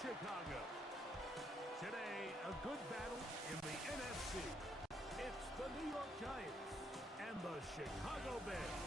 Chicago. Today, a good battle in the NFC. It's the New York Giants and the Chicago Bears.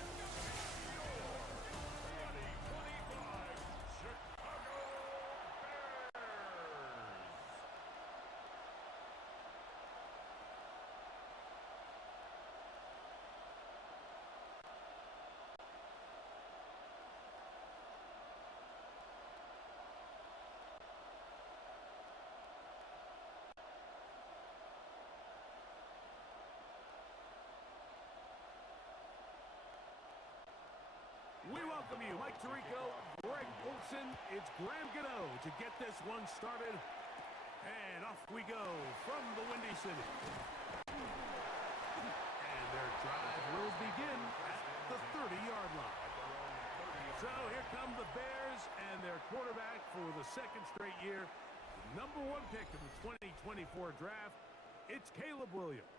We welcome you, Mike Tirico, Greg Olson. It's Graham Gano to get this one started. And off we go from the Windy City. And their drive will begin at the 30-yard line. So here come the Bears and their quarterback for the second straight year. The #1 pick of the 2024 draft, it's Caleb Williams.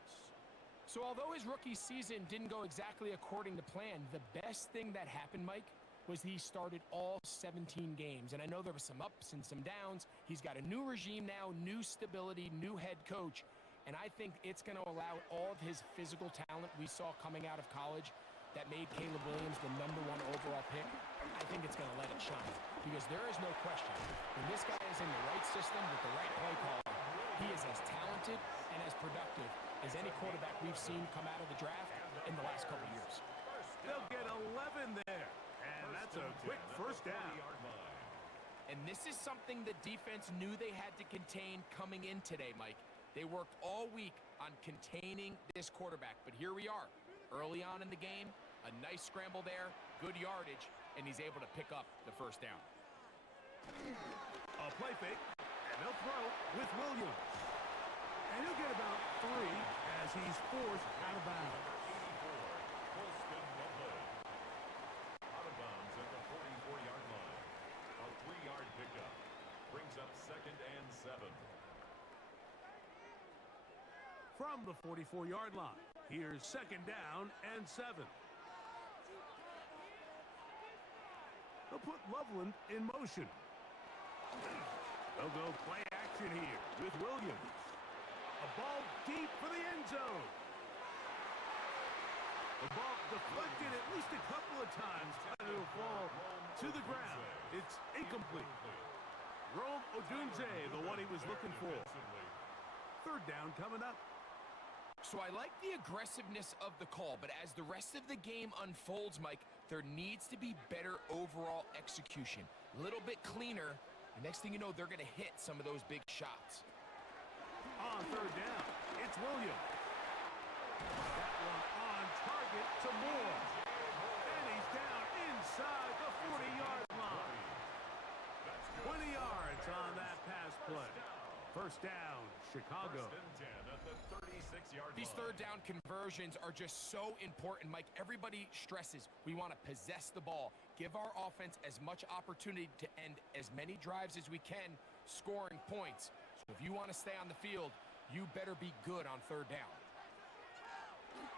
So although his rookie season didn't go exactly according to plan, the best thing that happened, Mike, was he started all 17 games. And I know there were some ups and some downs. He's got a new regime now, new stability, new head coach. And I think it's going to allow all of his physical talent we saw coming out of college that made Caleb Williams the #1 overall pick. I think it's going to let it shine. Because there is no question, when this guy is in the right system with the right play call, he is as talented and as productive as any quarterback we've seen come out of the draft in the last couple years. They'll get 11 there, and that's a quick first down. And this is something the defense knew they had to contain coming in today, Mike. They worked all week on containing this quarterback, but here we are. Early on in the game, a nice scramble there, good yardage, and he's able to pick up the first down. A play fake, and they'll throw with Williams. And he'll get about 3 as he's forced out of bounds. Out of bounds at the 44-yard line. A 3-yard pickup brings up 2nd and 7. From the 44-yard line, here's 2nd down and 7. They'll put Loveland in motion. They'll go play action here with Williams. A ball deep for the end zone. The ball deflected at least a couple of times, and it'll fall to the ground. It's incomplete. Rome Odunze, the one he was looking for. 3rd down coming up. So I like the aggressiveness of the call, but as the rest of the game unfolds, Mike, there needs to be better overall execution. A little bit cleaner. The next thing you know, they're going to hit some of those big shots. On 3rd down, it's Williams. That one on target to Moore. And he's down inside the 40-yard line. 20 yards on that pass play. 1st down, Chicago. 1st and 10 at the 36-yard line. These 3rd down conversions are just so important, Mike. Everybody stresses we want to possess the ball, give our offense as much opportunity to end as many drives as we can, scoring points. So if you want to stay on the field, you better be good on 3rd down.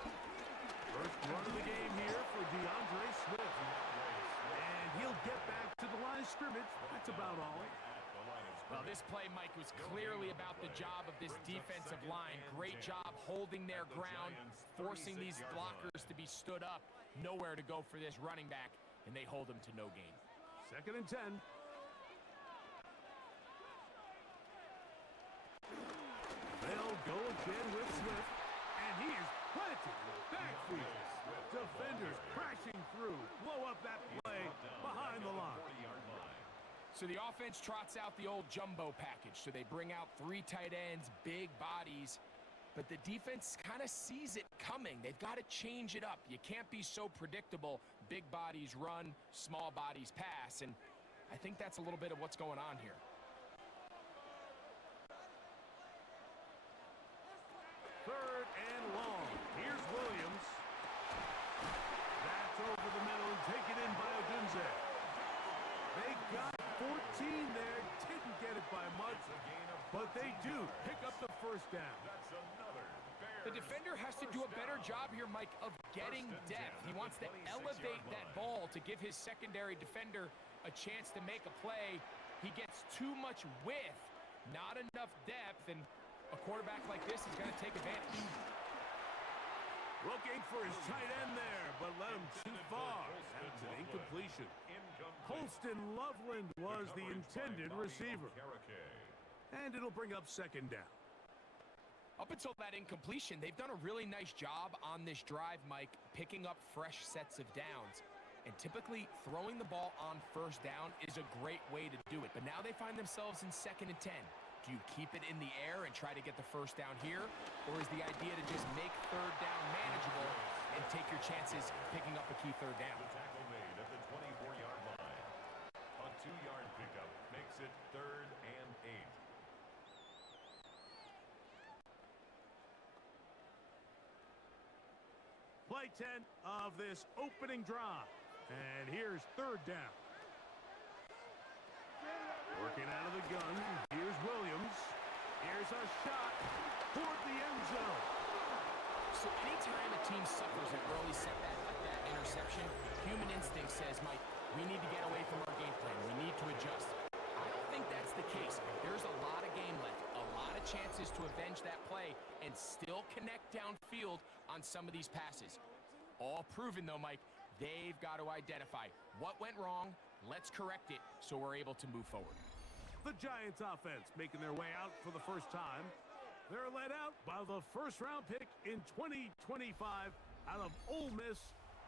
First run of the game here for DeAndre Swift. And he'll get back to the line of scrimmage. That's about all. Well, this play, Mike, was clearly about the job of this defensive line. Great job holding their ground, forcing these blockers to be stood up. Nowhere to go for this running back, and they hold him to no gain. 2nd and 10. They'll go again with Swift, and he is planted in the backfield. Defenders crashing through, blow up that play behind the line. So the offense trots out the old jumbo package. So they bring out 3 tight ends, big bodies, but the defense kind of sees it coming. They've got to change it up. You can't be so predictable. Big bodies run, small bodies pass, and I think that's a little bit of what's going on here. 3rd and long. Here's Williams. That's over the middle and taken in by Odunze. They got 14 there, didn't get it by much, but they do pick up the 1st down. The defender has to do a better job here, Mike, of getting depth. He wants to elevate that ball to give his secondary defender a chance to make a play. He gets too much width, not enough depth, and a quarterback like this is going to take advantage. Looking for his tight end there, but led him too far. That's an incompletion. Holston Loveland was the intended receiver. And it'll bring up second down. Up until that incompletion, they've done a really nice job on this drive, Mike, picking up fresh sets of downs. And typically, throwing the ball on first down is a great way to do it. But now they find themselves in 2nd and 10. Do you keep it in the air and try to get the first down here? Or is the idea to just make third down manageable and take your chances picking up a key third down? The tackle made at the 24-yard line. A 2-yard pickup makes it 3rd and 8. Play 10 of this opening drive. And here's 3rd down. Working out of the gun. Here's Williams. Here's a shot toward the end zone. So anytime a team suffers an early setback like that interception, human instinct says, Mike, we need to get away from our game plan. We need to adjust. I don't think that's the case. There's a lot of game left, a lot of chances to avenge that play and still connect downfield on some of these passes. All proven, though, Mike. They've got to identify what went wrong. Let's correct it so we're able to move forward. The Giants offense making their way out for the first time. They're led out by the first-round pick in 2025 out of Ole Miss.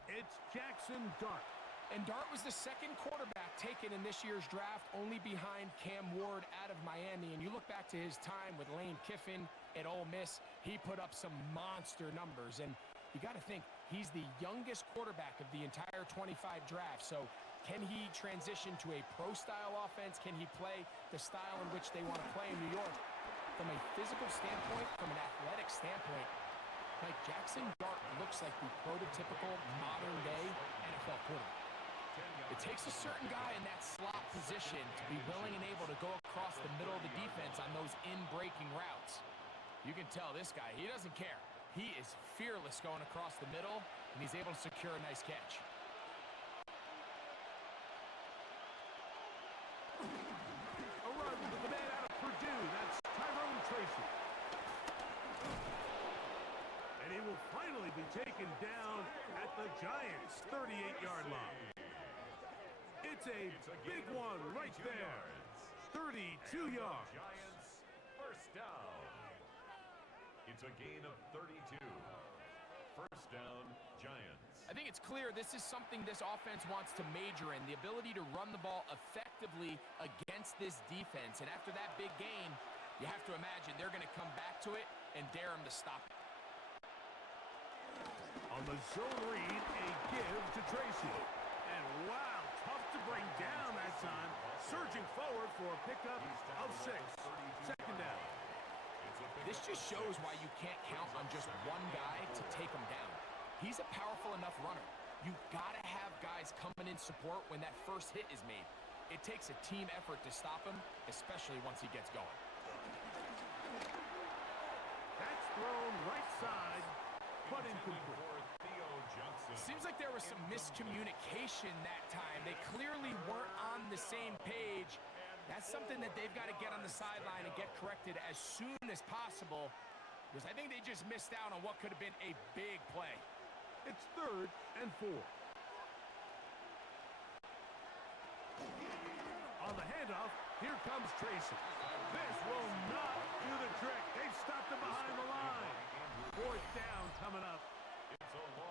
It's Jackson Dart. And Dart was the 2nd quarterback taken in this year's draft, only behind Cam Ward out of Miami. And you look back to his time with Lane Kiffin at Ole Miss, he put up some monster numbers. And you got to think, he's the youngest quarterback of the entire 25 draft. So can he transition to a pro-style offense? Can he play the style in which they want to play in New York? From a physical standpoint, from an athletic standpoint, Mike, Jackson Dart looks like the prototypical modern-day NFL quarterback. It takes a certain guy in that slot position to be willing and able to go across the middle of the defense on those in-breaking routes. You can tell this guy, he doesn't care. He is fearless going across the middle, and he's able to secure a nice catch. A run with the man out of Purdue. That's Tyrone Tracy. And he will finally be taken down at the Giants' 38-yard line. It's a big one right there. 32 yards. Giants first down. It's a gain of 32. First down, Giants. I think it's clear this is something this offense wants to major in, the ability to run the ball effectively against this defense. And after that big gain, you have to imagine they're going to come back to it and dare him to stop it. On the zone read, a give to Tracy. And wow, tough to bring down that time. Surging forward for a pickup of 6. Second down. This just shows why you can't count on just one guy to take him down. He's a powerful enough runner. You've got to have guys coming in support when that first hit is made. It takes a team effort to stop him, especially once he gets going. That's thrown right side, but incomplete. Seems like there was some miscommunication that time. They clearly weren't on the same page. That's something that they've got to get on the sideline and get corrected as soon as possible, because I think they just missed out on what could have been a big play. It's 3rd and 4. On the handoff, here comes Tracy. This will not do the trick. They've stopped him behind the line. 4th down coming up.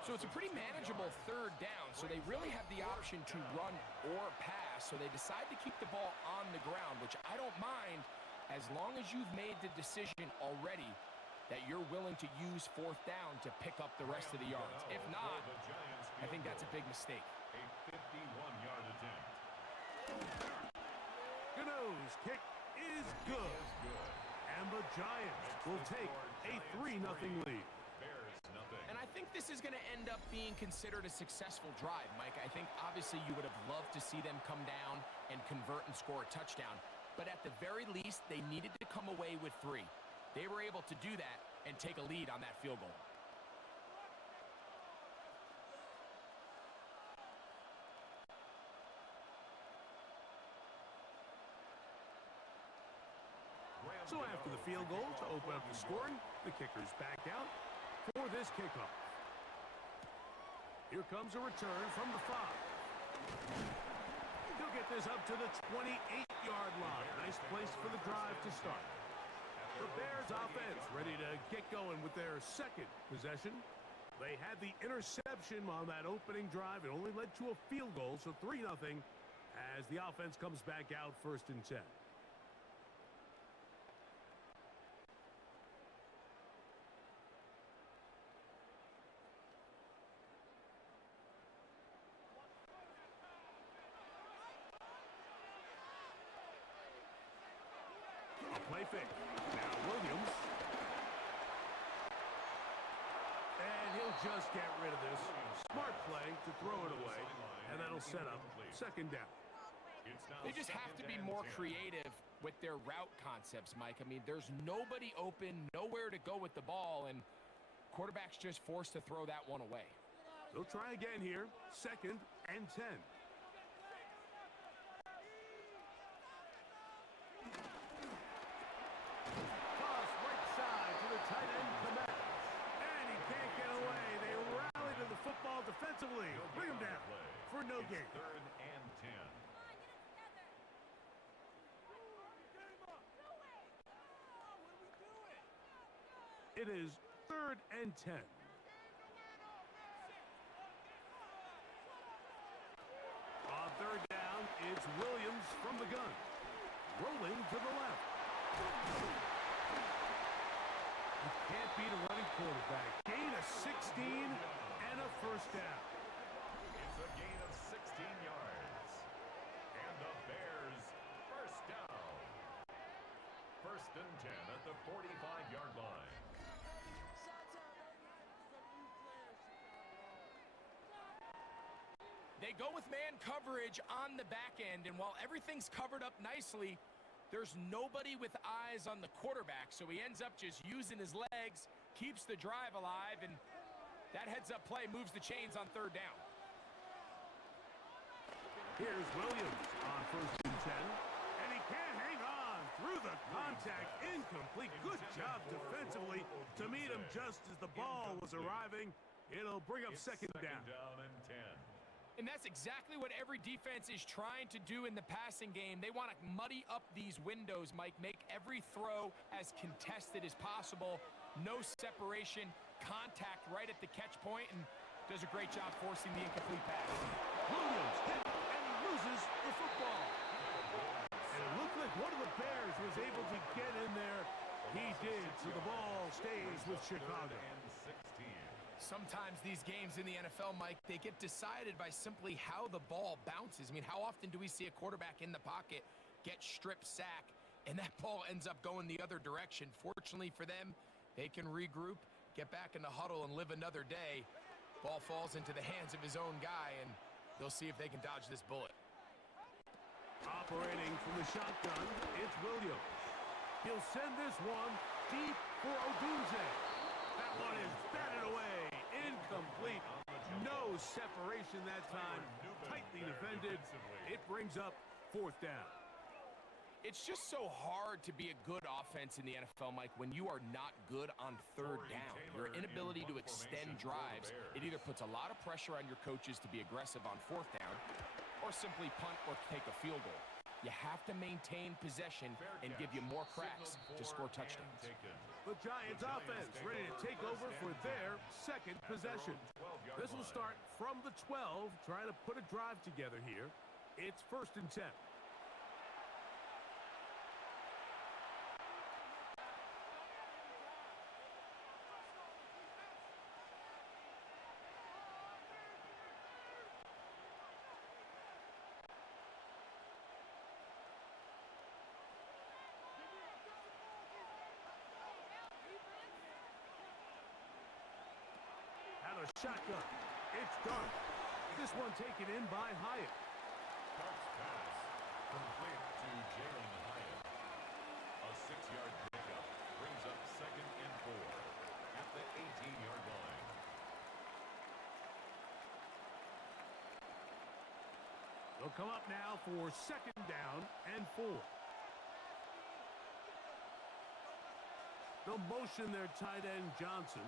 So it's a pretty manageable 3rd down, so they really have the option to run or pass, so they decide to keep the ball on the ground, which I don't mind as long as you've made the decision already that you're willing to use 4th down to pick up the rest of the yards. If not, I think that's a big mistake. A 51-yard attempt. Gano's kick is good. And the Giants will take a 3-0 lead. And I think this is going to end up being considered a successful drive, Mike. I think obviously you would have loved to see them come down and convert and score a touchdown. But at the very least, they needed to come away with 3. They were able to do that and take a lead on that field goal. So after the field goal to open up the scoring, the kicker's back out for this kickoff. Here comes a return from the 5. He'll get this up to the 28-yard line. Nice place for the drive to start. The Bears offense ready to get going with their second possession. They had the interception on that opening drive. It only led to a field goal, so 3-0 as the offense comes back out 1st and 10. A play fake. Now Williams. And he'll just get rid of this. Smart play to throw it away. And that'll set up 2nd down. They just have to be more creative with their route concepts, Mike. I mean, there's nobody open, nowhere to go with the ball, and quarterback's just forced to throw that one away. They'll try again here. 2nd and 10. Toss right side to the tight end, Komet. And he can't get away. They rally to the football defensively. Bring him down for no gain. 3rd and 10. It is 3rd and 10. On 3rd down, it's Williams from the gun. Rolling to the left. You can't beat a running quarterback. Gain of 16 and a 1st down. It's a gain of 16 yards. And the Bears 1st down. 1st and 10 at the 45-yard line. They go with man coverage on the back end, and while everything's covered up nicely, there's nobody with eyes on the quarterback, so he ends up just using his legs, keeps the drive alive, and that heads-up play moves the chains on 3rd down. Here's Williams on 1st and 10, and he can't hang on through the contact. Incomplete. Good job defensively to meet him just as the ball was arriving. It'll bring up 2nd down. 2nd down and 10. And that's exactly what every defense is trying to do in the passing game. They want to muddy up these windows, Mike, make every throw as contested as possible. No separation, contact right at the catch point, and does a great job forcing the incomplete pass. Williams hit, and he loses the football. And it looked like one of the Bears was able to get in there. He did, so the ball stays with Chicago. And 16. Sometimes these games in the NFL, Mike, they get decided by simply how the ball bounces. I mean, how often do we see a quarterback in the pocket get strip sack, and that ball ends up going the other direction? Fortunately for them, they can regroup, get back in the huddle, and live another day. Ball falls into the hands of his own guy, and they'll see if they can dodge this bullet. Operating from the shotgun, it's Williams. He'll send this one deep for Odunze. That one is batted away. Incomplete. No separation that time. Tightly defended. It brings up 4th down. It's just so hard to be a good offense in the NFL, Mike, when you are not good on 3rd down. Your inability to extend drives, it either puts a lot of pressure on your coaches to be aggressive on 4th down or simply punt or take a field goal. You have to maintain possession and give you more cracks to score touchdowns. The Giants offense ready to take over for their 2nd possession. This will start from the 12, trying to put a drive together here. It's 1st and 10. Shotgun. It's done. This one taken in by Hyatt. Starts pass complete to Jalen Hyatt. A 6-yard pickup brings up 2nd and 4 at the 18-yard line. They'll come up now for 2nd down and 4. They'll motion their tight end Johnson.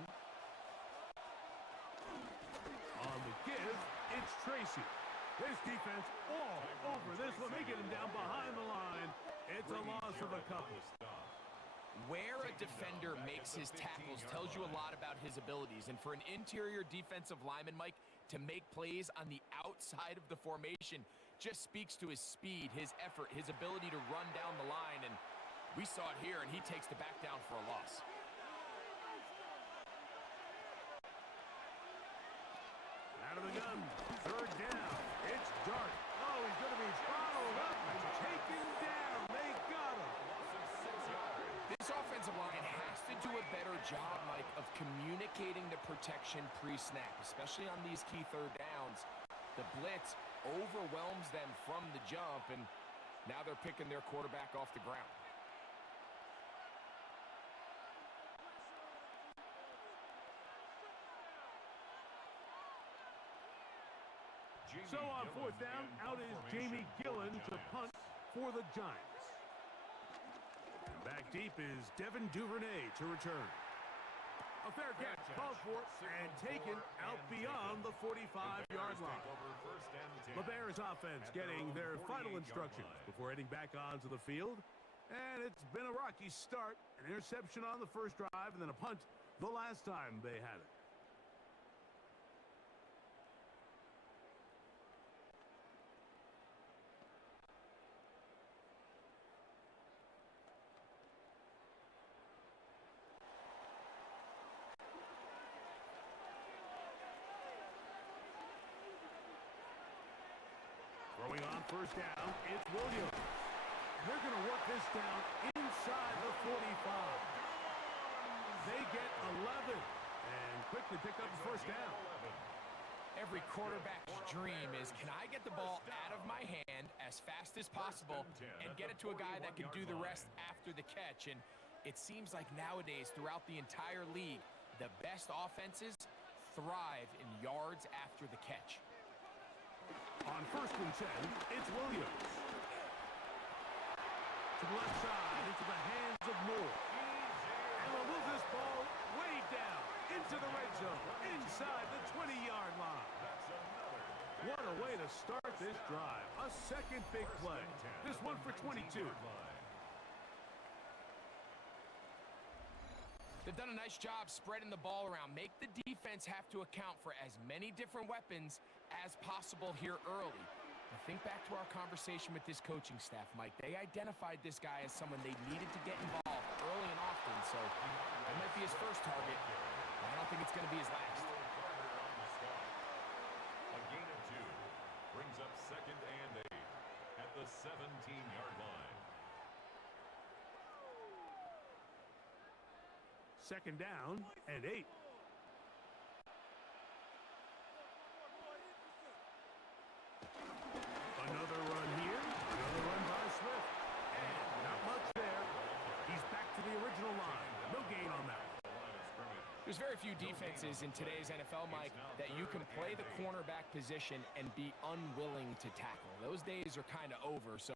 On the give, it's Tracy. This defense all over this one. They get him down behind the line. It's a loss of a couple. Where a defender makes his tackles tells you a lot about his abilities. And for an interior defensive lineman, Mike, to make plays on the outside of the formation just speaks to his speed, his effort, his ability to run down the line. And we saw it here, and he takes the back down for a loss. Out of the gun, third down. It's Dart. Oh, he's going to be followed up and taken down. They got him. This offensive line has to do a better job, Mike, of communicating the protection pre-snap, especially on these key third downs. The blitz overwhelms them from the jump, and now they're picking their quarterback off the ground. So on fourth down, out is Gxlden to punt for the Giants. And back deep is Devin Duvernay to return. A fair catch called for and taken out beyond the 45-yard line. The Bears offense getting their final instructions before heading back onto the field. And it's been a rocky start. An interception on the first drive and then a punt the last time they had it. Throwing on first down, it's Williams. They're going to work this down inside the 45. They get 11 and quickly pick up the first down. Every quarterback's dream is, can I get the ball out of my hand as fast as possible and get it to a guy that can do the rest after the catch? And it seems like nowadays, throughout the entire league, the best offenses thrive in yards after the catch. On first and 10, it's Williams. To the left side, into the hands of Moore. And they'll move this ball way down into the red zone, inside the 20-yard line. What a way to start this drive. A second big play. This one for 22. They've done a nice job spreading the ball around. Make the defense have to account for as many different weapons as possible here early. Now think back to our conversation with this coaching staff, Mike. They identified this guy as someone they needed to get involved early and often, so that might be his first target. I don't think it's going to be his last. A gain of 2 brings up second and 8 at the 17-yard line. Second down and 8. Another run here. Another run by Swift. And not much there. He's back to the original line. No gain on that. There's very few defenses in today's NFL, Mike, that you can play the cornerback position and be unwilling to tackle. Those days are kind of over, so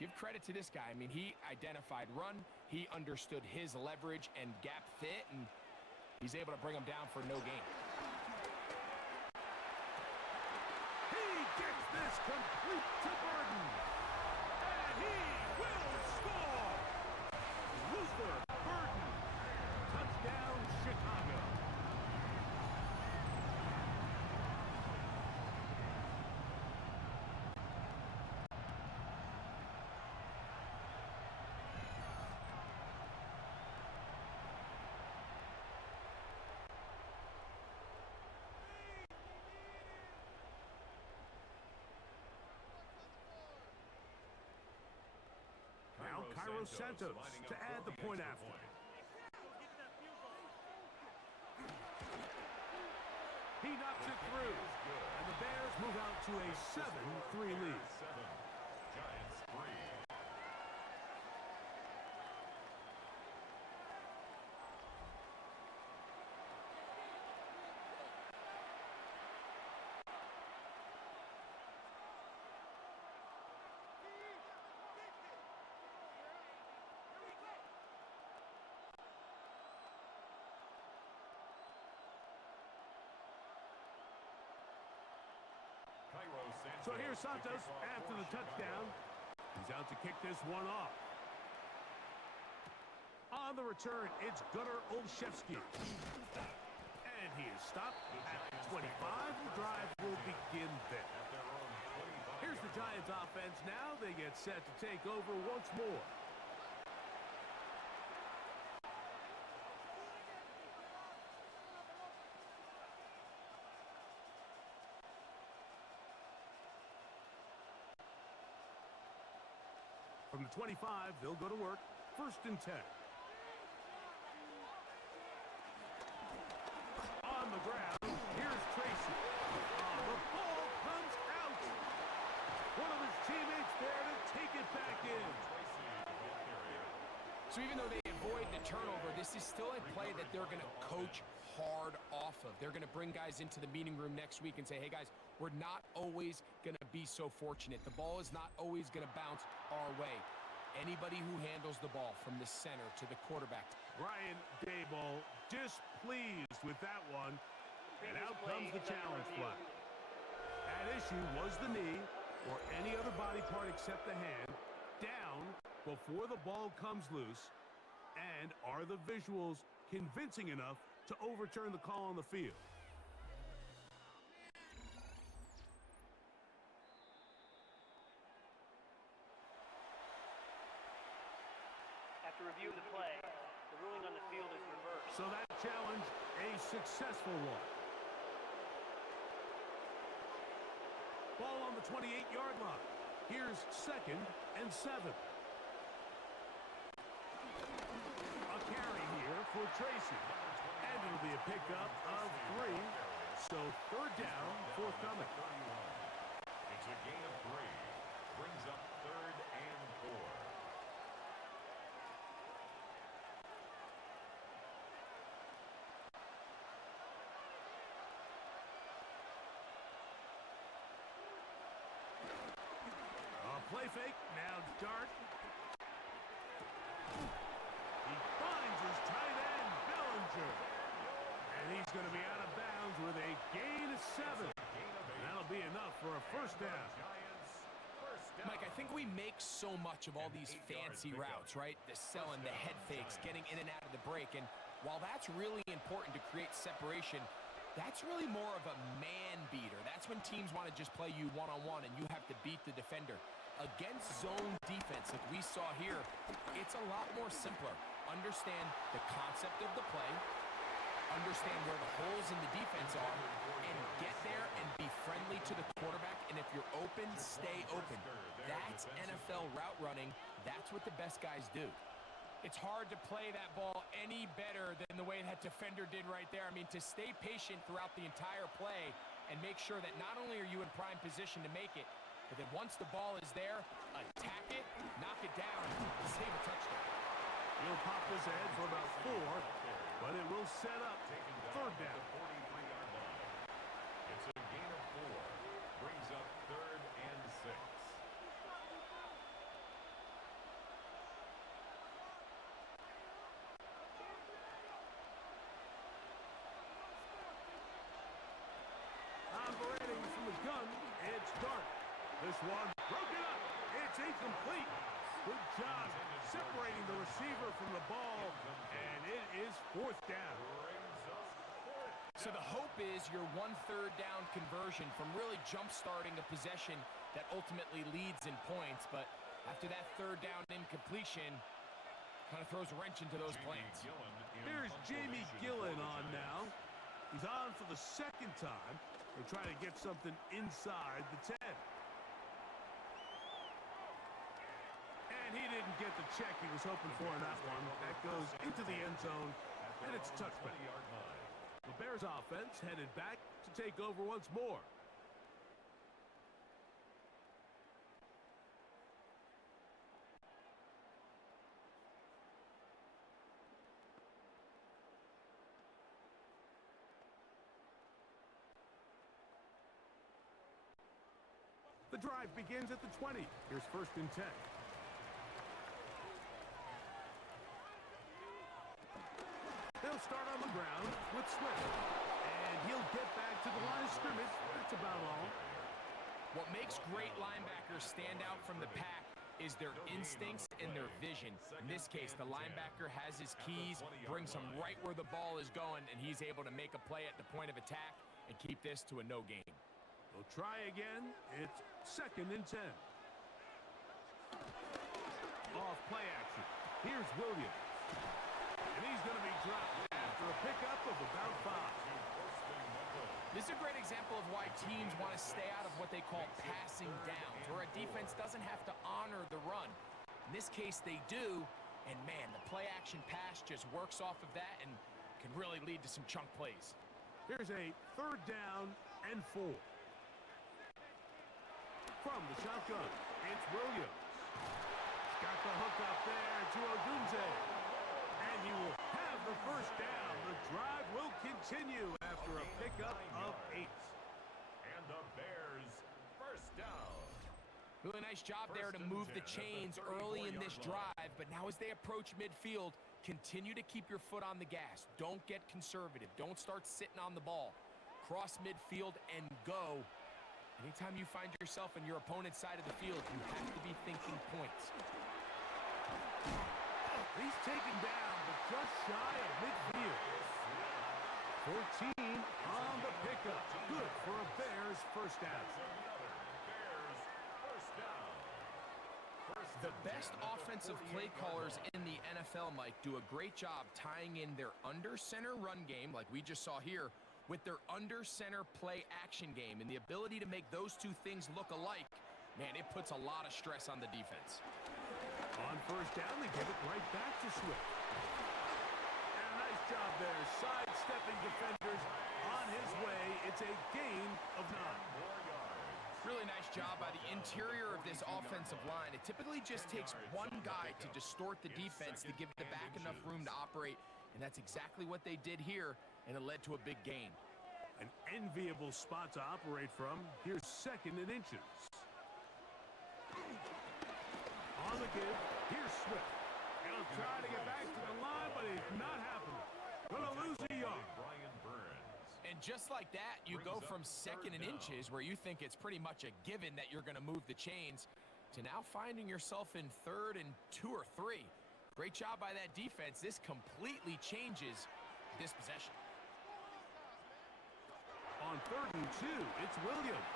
give credit to this guy. I mean, he identified run, he understood his leverage and gap fit, and he's able to bring him down for no gain. He gets this complete to Burden. And he will score. Luther Burden. Touchdown, Chicago. Now Cairo Santos to add the point after. He knocks it through. And the Bears move out to a 7-3 lead. 7, Giants 3. So here's Santos after the touchdown. He's out to kick this one off. On the return, it's Gunnar Olszewski. And he is stopped at 25. The drive will begin there. Here's the Giants offense now. They get set to take over once more. From the 25, they'll go to work. 1st and 10. On the ground, here's Tracy. The ball comes out. One of his teammates there to take it back in. So even though they avoid the turnover, this is still a play that they're going to coach hard off of. They're going to bring guys into the meeting room next week and say, hey, guys, we're not always going to be so fortunate. The ball is not always going to bounce our way. Anybody who handles the ball from the center to the quarterback. Brian Daboll displeased with that one. And out comes the challenge flag. At issue was the knee or any other body part except the hand down before the ball comes loose. And are the visuals convincing enough to overturn the call on the field? After review of the play, the ruling on the field is reversed. So that challenge, a successful one. Ball on the 28-yard line. Here's 2nd and 7. A carry here for Tracy. And it'll be a pickup of 3. So 3rd down, forthcoming. It's a gain of 3. Brings up 3rd and 4. Play fake, now Dart. He finds his tight end, Bellinger. And he's going to be out of bounds with a gain of 7. And that'll be enough for a 1st down. Mike, I think we make so much of all these fancy routes, right? The selling, the head fakes, getting in and out of the break. And while that's really important to create separation, that's really more of a man beater. That's when teams want to just play you one-on-one and you have to beat the defender. Against zone defense, like we saw here, it's a lot more simpler. Understand the concept of the play, understand where the holes in the defense are, and get there and be friendly to the quarterback. And if you're open, stay open. That's NFL route running. That's what the best guys do. It's hard to play that ball any better than the way that defender did right there. I mean, to stay patient throughout the entire play and make sure that not only are you in prime position to make it, but then once the ball is there, attack it, knock it down, save a touchdown. He'll pop this ahead for about 4, but it will set up 3rd down. It's a gain of 4. Brings up 3rd and 6. Operating from the gun, it's Dart. This one broken up. It's incomplete. Good job separating the receiver from the ball, and it is 4th down. So the hope is your 1/3 down conversion from really jump-starting a possession that ultimately leads in points. But after that 3rd down incompletion, kind of throws a wrench into those plans. Here's Jamie Gxlden on now. He's on for the 2nd time. They're trying to get something inside the 10. And he didn't get the check he was hoping for in that one. That goes into the end zone, and it's a touchback. The Bears offense headed back to take over once more. The drive begins at the 20. Here's 1st and 10. They'll start on the ground with Swift. And he'll get back to the line of scrimmage. That's about all. What makes great linebackers stand out from the pack is their instincts and their vision. In this case, the linebacker has his keys, brings him right where the ball is going, and he's able to make a play at the point of attack and keep this to a no gain. They'll try again. It's 2nd and 10. Off play action. Here's Williams. And he's going to be dropped after a pickup of about 5. This is a great example of why teams want to stay out of what they call passing downs, where a defense doesn't have to honor the run. In this case, they do, and man, the play-action pass just works off of that and can really lead to some chunk plays. Here's a 3rd down and 4. From the shotgun, it's Williams. He's got the hook up there to Gxlden. And he will have the 1st down. The drive will continue after a pickup of 8. And the Bears, 1st down. Really nice job there to move the chains early in this drive, but now as they approach midfield, continue to keep your foot on the gas. Don't get conservative. Don't start sitting on the ball. Cross midfield and go. Anytime you find yourself on your opponent's side of the field, you have to be thinking points. He's taken down, but just shy of midfield. 14 on the pickup. Good for a Bears 1st down. The best offensive play callers in the NFL, Mike, do a great job tying in their under-center run game, like we just saw here, with their under-center play action game. And the ability to make those two things look alike, man, it puts a lot of stress on the defense. On 1st down, they give it right back to Swift. And a nice job there, sidestepping defenders on his way. It's a gain of 9. Really nice job by the interior of this offensive line. It typically just takes one guy to distort the defense to give the back enough room to operate, and that's exactly what they did here, and it led to a big gain. An enviable spot to operate from. Here's 2nd and inches. On the give, here's Swift. He'll try to get back to the line, but it's not happening. Gonna lose a yard. And just like that, you go from 2nd and inches, where you think it's pretty much a given that you're going to move the chains, to now finding yourself in 3rd and 2 or 3. Great job by that defense. This completely changes this possession. On 3rd and 2, it's Williams.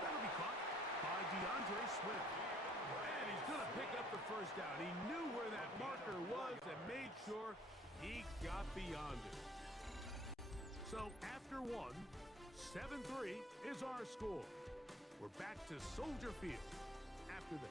That'll be caught by DeAndre Swift. And he's going to pick up the 1st down. He knew where that marker was and made sure he got beyond it. So after 1, 7-3 is our score. We're back to Soldier Field after this.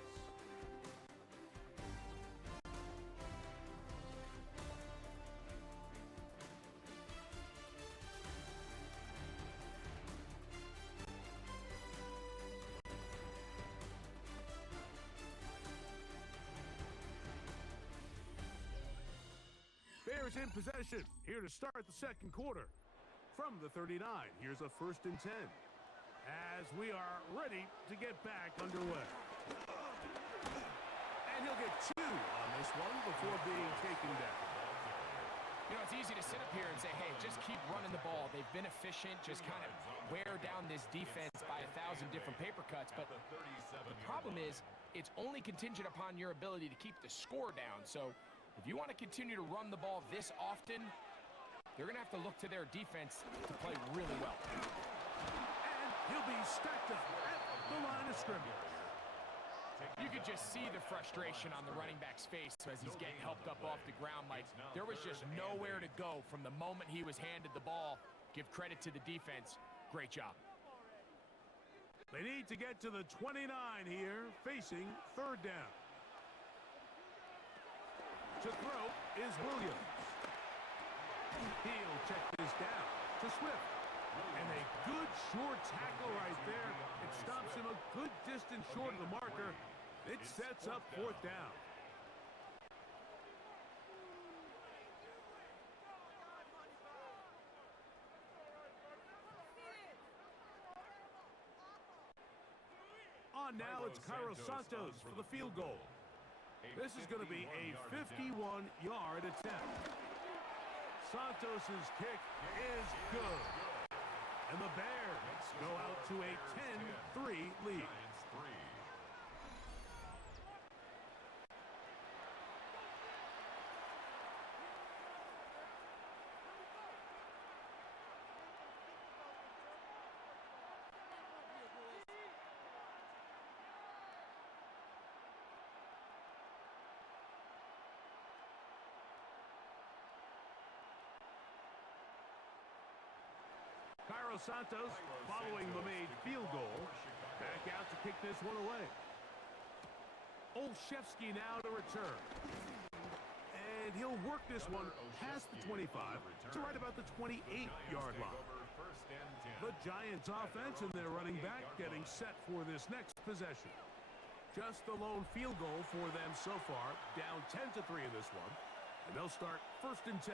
Bears in possession, here to start the 2nd quarter. From the 39, here's a 1st and 10. As we are ready to get back underway. And he'll get 2 on this one before being taken down. You know, it's easy to sit up here and say, hey, just keep running the ball. They've been efficient, just kind of wear down this defense by 1,000 different paper cuts. But the problem is, it's only contingent upon your ability to keep the score down. So if you want to continue to run the ball this often, they're going to have to look to their defense to play really well. And he'll be stacked up at the line of scrimmage. You could just see the frustration on the running back's face as he's getting helped up off the ground. Like, there was just nowhere to go from the moment he was handed the ball. Give credit to the defense. Great job. They need to get to the 29 here, facing 3rd down. To throw is Williams. He'll check this down to Swift. And a good short tackle right there. It stops him a good distance short of the marker. It sets up 4th down. On now, it's Cairo Santos for the field goal. This is going to be a 51-yard attempt. Santos's kick is good. And the Bears go out to a 10-3 lead. Giants 3. Cairo Santos, following the made field goal, back out to kick this one away. Olszewski now to return. And he'll work this one past the 25 to right about the 28-yard line. The Giants offense and their running back getting set for this next possession. Just the lone field goal for them so far, down 10-3 in this one. And they'll start 1st and 10.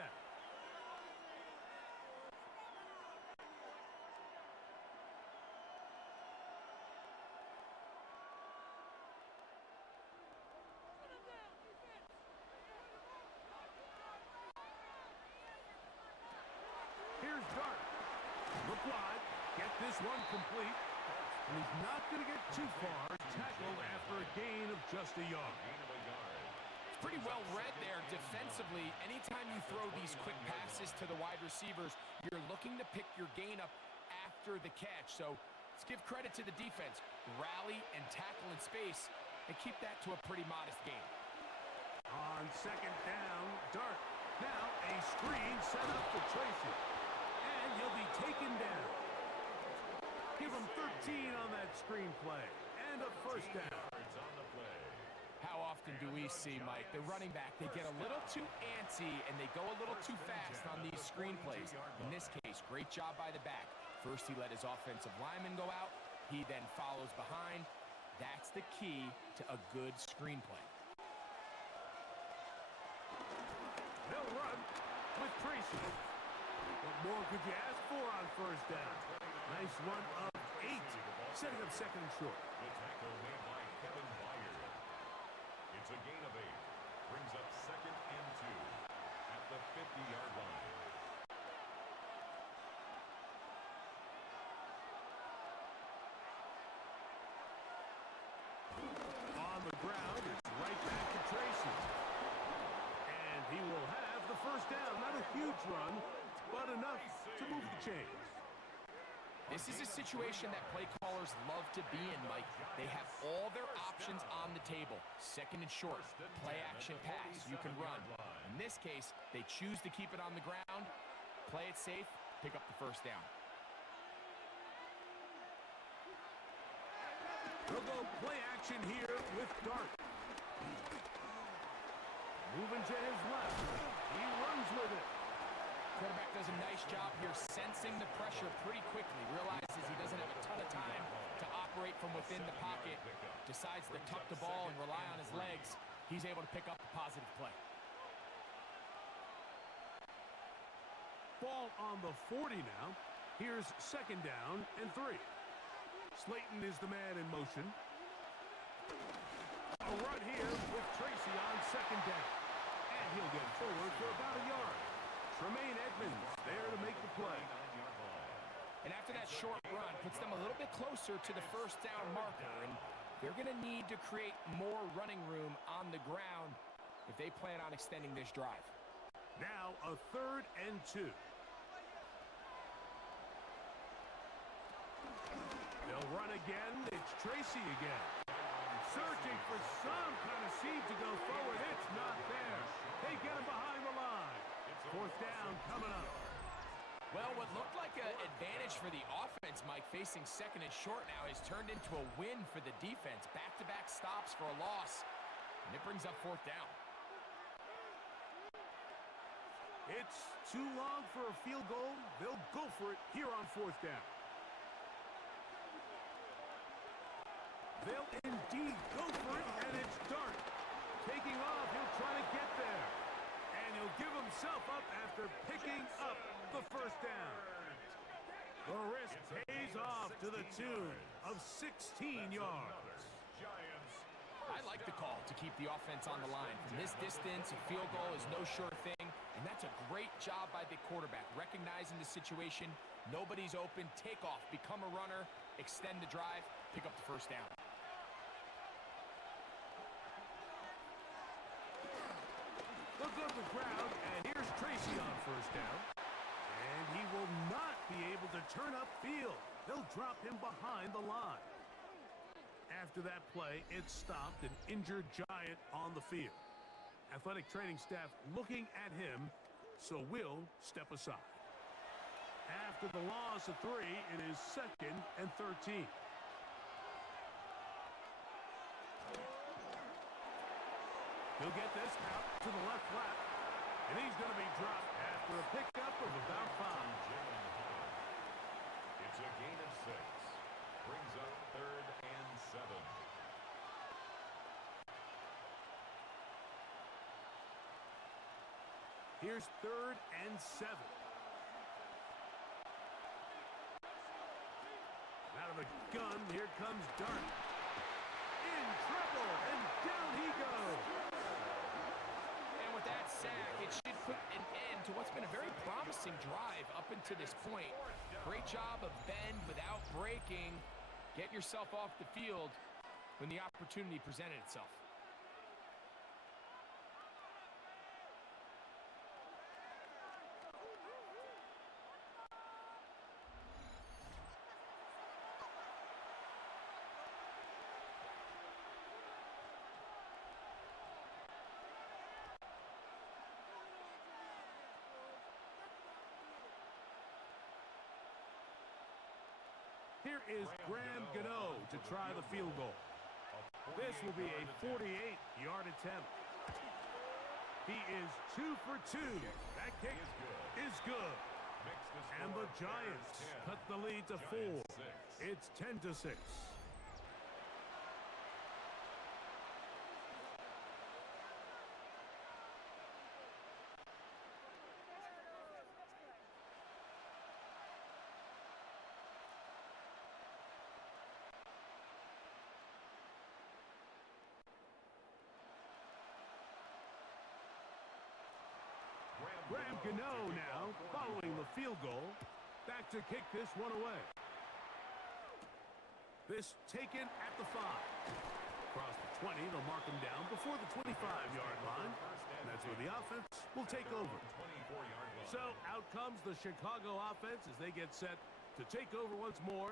Here's Dart. Look wide. Get this one complete. And he's not going to get too far. Tackled after a gain of just a yard. It's pretty well read there defensively. Anytime you throw these quick passes to the wide receivers, you're looking to pick your gain up after the catch. So let's give credit to the defense. Rally and tackle in space and keep that to a pretty modest gain. On 2nd down, Dart. Now a screen set up for Tracy. And he'll be taken down. Give him 13 on that screen play. And a 1st down. How often do we see, Mike, the running back, they get a little too antsy and they go a little too fast on these screen plays. In this case, great job by the back. First, he let his offensive lineman go out. He then follows behind. That's the key to a good screenplay. They'll run with Tracy. What more could you ask for on 1st down? Nice run of 8, setting up 2nd and short. The tackle made by Kevin Byard. It's a gain of 8. Brings up 2nd and 2 at the 50-yard line. On the ground, it's right back to Tracy. And he will have the 1st down. Not a huge run, but enough to move the chains. This is a situation that play callers love to be in, Mike. They have all their options on the table. 2nd and short, play action pass, you can run. In this case, they choose to keep it on the ground, play it safe, pick up the 1st down. They'll go play action here with Dart. Moving to his left. He runs with it. Quarterback does a nice job here sensing the pressure pretty quickly. Realizes he doesn't have a ton of time to operate from within the pocket. Decides to tuck the ball and rely on his legs. He's able to pick up a positive play. Ball on the 40 now. Here's 2nd down and 3. Slayton is the man in motion. A run here with Tracy on 2nd down. And he'll get forward for about a yard. Tremaine Edmonds there to make the play. And after that short run, puts them a little bit closer to the 1st down marker. And they're going to need to create more running room on the ground if they plan on extending this drive. Now a 3rd and 2. They'll run again. It's Tracy again. Searching for some kind of seed to go forward. It's not there. They get him behind the line. 4th down coming up. Well, what looked like an advantage for the offense, Mike, facing 2nd and short now, has turned into a win for the defense. Back-to-back stops for a loss, and it brings up 4th down. It's too long for a field goal. They'll go for it here on 4th down. They'll indeed go for it, and it's Dart. Taking off, he'll try to get there. And he'll give himself up after picking up the 1st down. The risk pays off to the tune of 16 yards. I like the call to keep the offense on the line. From this distance, a field goal is no sure thing, and And that's a great job by the quarterback, recognizing the situation. Nobody's open. Take off. Become a runner. Extend the drive. Pick up the first down. Look up the crowd, and here's Tracy on first down. And he will not be able to turn upfield. They'll drop him behind the line. After that play, it stopped an injured Giant on the field. Athletic training staff looking at him, so will step aside. After the loss of 3, it is 2nd and 13. He'll get this out to the left flat, and he's going to be dropped after a pickup of about 5. It's a gain of 6. Brings up 3rd and 7. Here's 3rd and 7. Out of the gun, here comes Dart. In trouble, and down he goes. And with that sack, it should put an end to what's been a very promising drive up until this point. Great job of bend without breaking. Get yourself off the field when the opportunity presented itself. Here is Gxlden to try the field goal. This will be a 48-yard attempt. He is 2 for 2. That kick is good. And the Giants cut the lead to 4. It's 10-6. Gxlden now, following the field goal, back to kick this one away. This taken at the 5. Across the 20, they'll mark him down before the 25-yard line. And that's where the offense will take over. So out comes the Chicago offense as they get set to take over once more.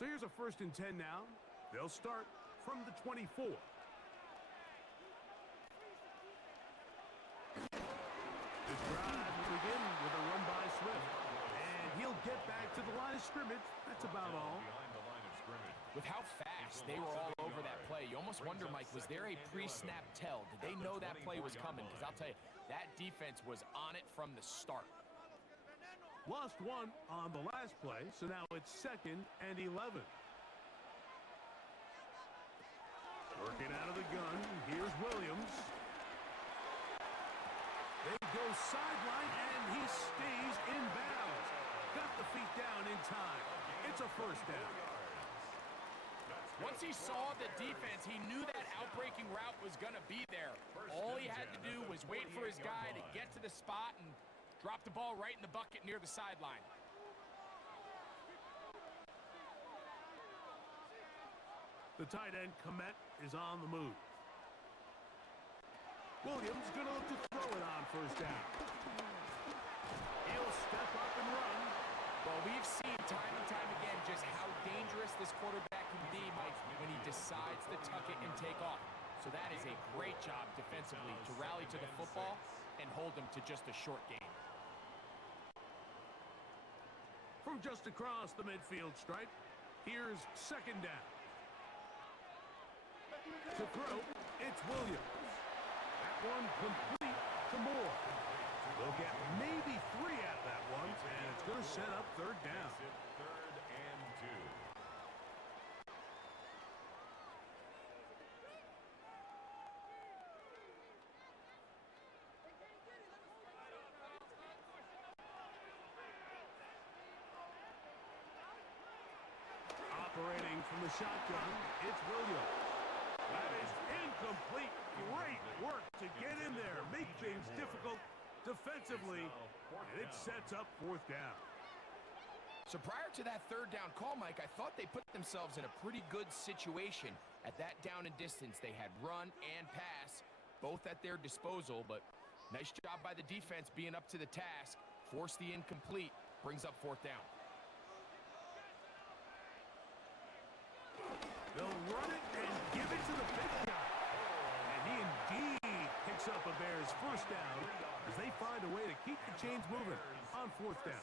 So here's a 1st and 10 now. They'll start from the 24. This drive will begin with a run by Swift. And he'll get back to the line of scrimmage. That's about all. With how fast they were all over that play, you almost wonder, Mike, was there a pre-snap tell? Did they know that play was coming? Because I'll tell you, that defense was on it from the start. Lost 1 on the last play, so now it's 2nd and 11. Working out of the gun, here's Williams. They go sideline, and he stays in bounds. Got the feet down in time. It's a 1st down. Once he saw the defense, he knew that outbreaking route was going to be there. All he had to do was wait for his guy to get to the spot and drop the ball right in the bucket near the sideline. The tight end, Komet, is on the move. Williams going to look to throw it on 1st down. He'll step up and run. Well, we've seen time and time again just how dangerous this quarterback can be, Mike, when he decides to tuck it and take off. So that is a great job defensively to rally to the football and hold them to just a short gain. From just across the midfield stripe, here's 2nd down. To throw, it's Williams. That one complete to Moore. They'll get maybe 3 out of that one, and it's going to set up 3rd down. 3rd and 2. from the shotgun. It's Williams. That is incomplete. Great work to get in there. Make things difficult defensively. And it sets up fourth down. So prior to that third down call, Mike, I thought they put themselves in a pretty good situation. At that down and distance, they had run and pass, both at their disposal, but nice job by the defense being up to the task. Force the incomplete, brings up fourth down. They'll run it and give it to the big guy. And he indeed picks up a Bears first down as they find a way to keep the chains moving on fourth down.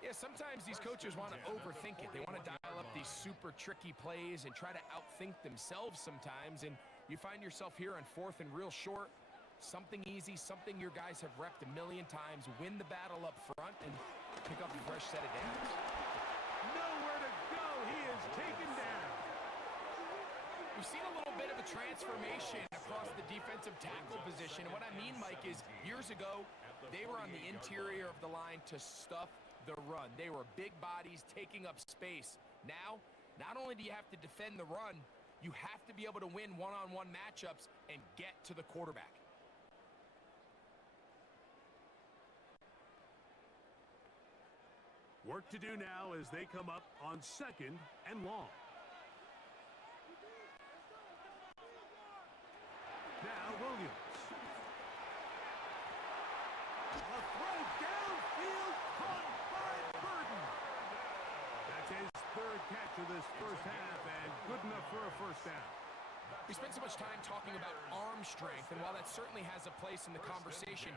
Yeah, sometimes these coaches want to overthink it. They want to dial up these super tricky plays and try to outthink themselves sometimes, and you find yourself here on fourth and real short. Something easy, something your guys have repped a million times. Win the battle up front and pick up a fresh set of downs. Nowhere to go. He is taken down. We've seen a little bit of a transformation across the defensive tackle position. And what I mean, Mike, is years ago, they were on the interior of the line to stuff the run. They were big bodies taking up space. Now, not only do you have to defend the run, you have to be able to win one-on-one matchups and get to the quarterback. Work to do now as they come up on second and long. Now Williams. A throw downfield caught by Burden. That's his third catch of this first half and good enough for a first down. We spent so much time talking about arm strength, and while that certainly has a place in the conversation,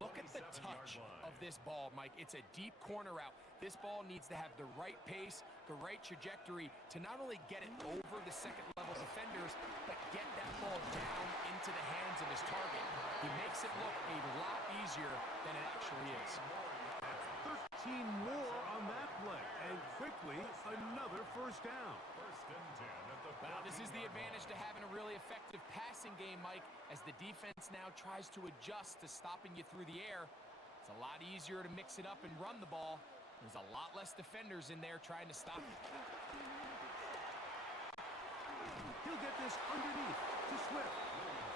look at the touch of this ball, Mike. It's a deep corner route. This ball needs to have the right pace, the right trajectory to not only get it over the second-level defenders, but get that ball down into the hands of his target. He makes it look a lot easier than it actually is. That's 13 more on that play, and quickly another first down. Well, this is the advantage to having a really effective passing game, Mike, as the defense now tries to adjust to stopping you through the air. It's a lot easier to mix it up and run the ball. There's a lot less defenders in there trying to stop you. He'll get this underneath to Swift.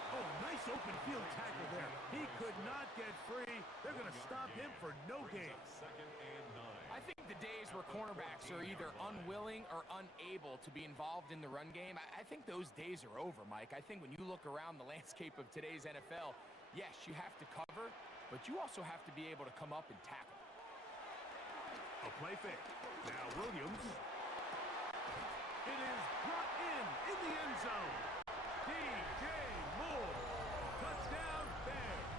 Oh, nice open field tackle there. He could not get free. They're going to stop him for no gain. I think the days where cornerbacks are either unwilling or unable to be involved in the run game, I think those days are over, Mike. I think when you look around the landscape of today's NFL, yes, you have to cover, but you also have to be able to come up and tackle. A play fake. Now Williams. It is brought in the end zone. DJ Moore. Touchdown Bears.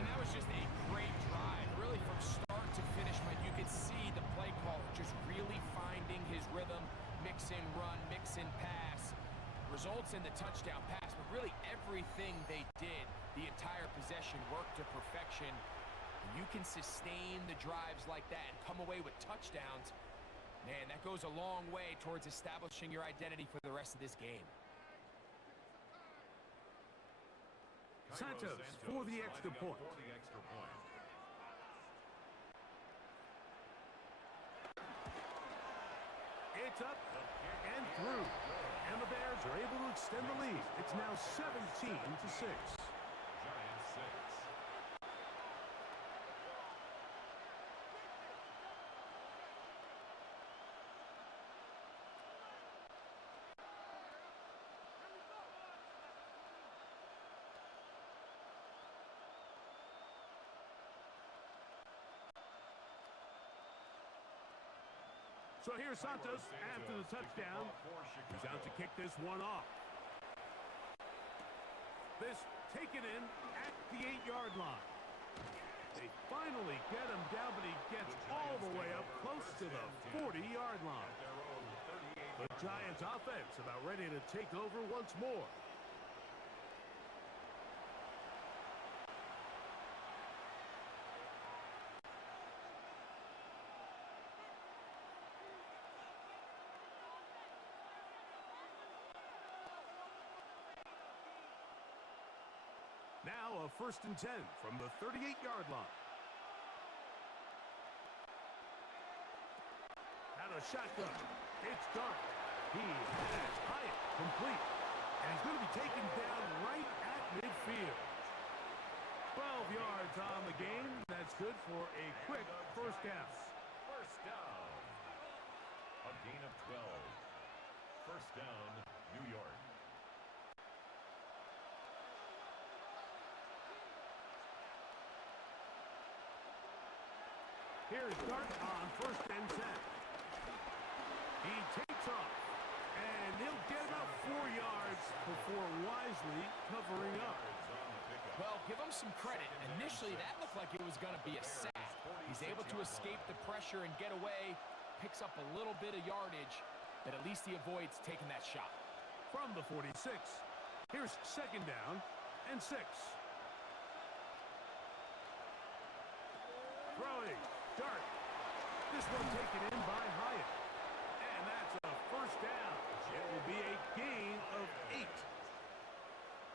And that was just a great drive, really from start to finish, Mike. You could see the play caller just really finding his rhythm, mix in run, mix in pass. Results in the touchdown pass, but really everything they did, the entire possession worked to perfection. You can sustain the drives like that and come away with touchdowns. Man, that goes a long way towards establishing your identity for the rest of this game. Santos for the extra point. It's up and through. And the Bears are able to extend the lead. It's now 17-6. So here's Santos after the touchdown. He's out to kick this one off. This taken in at the 8-yard line. They finally get him down, but he gets all the way up close to the 40-yard line. The Giants offense about ready to take over once more. Now a 1st and 10 from the 38-yard line. the shotgun. It's Dart. He has Hyatt complete. And he's going to be taken down right at midfield. 12 yards on the game. That's good for a quick first down. First down. A gain of 12. First down, New York. Here's Dart on first and 10. He takes off, and he'll get about 4 yards before wisely covering up. Well, give him some credit. Initially, that looked like it was going to be a sack. He's able to escape the pressure and get away, picks up a little bit of yardage, but at least he avoids taking that shot. From the 46, here's second down and 6. Throwing, Dart. This one taken in by Hyatt. And that's a first down. It will be a gain of 8.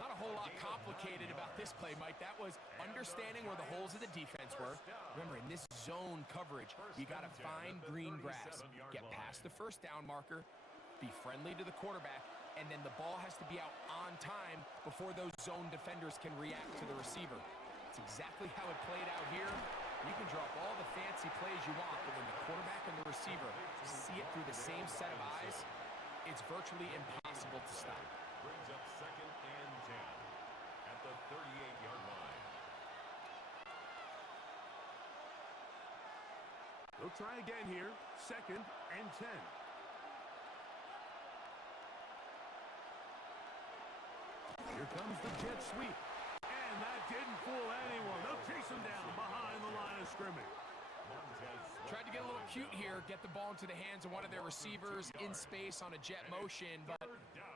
Not a whole lot complicated about this play, Mike. That was understanding where the holes of the defense were. Remember, in this zone coverage, you got to find green grass, get past the first down marker, be friendly to the quarterback, and then the ball has to be out on time before those zone defenders can react to the receiver. It's exactly how it played out here. You can drop all the fancy plays you want, but when the quarterback and the receiver see it through the same set of eyes, it's virtually impossible to stop. Brings up second and 10 at the 38-yard line. They'll try again here. Second and 10. Here comes the jet sweep. And that didn't fool anyone. They'll chase him down behind the line of scrimmage. Tried to get a little cute here, get the ball into the hands of one of their receivers in space on a jet motion, but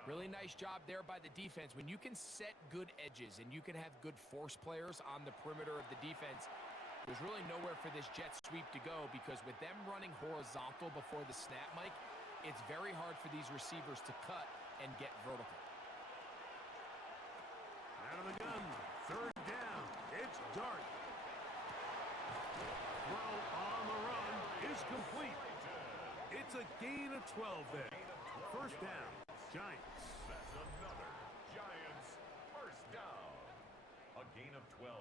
really nice job there by the defense. When you can set good edges and you can have good force players on the perimeter of the defense, there's really nowhere for this jet sweep to go, because with them running horizontal before the snap, Mike, it's very hard for these receivers to cut and get vertical. Out of the gun, third down. It's Dart. Throw on the run is complete. It's a gain of 12 there. First down, Giants. That's another Giants first down. A gain of 12.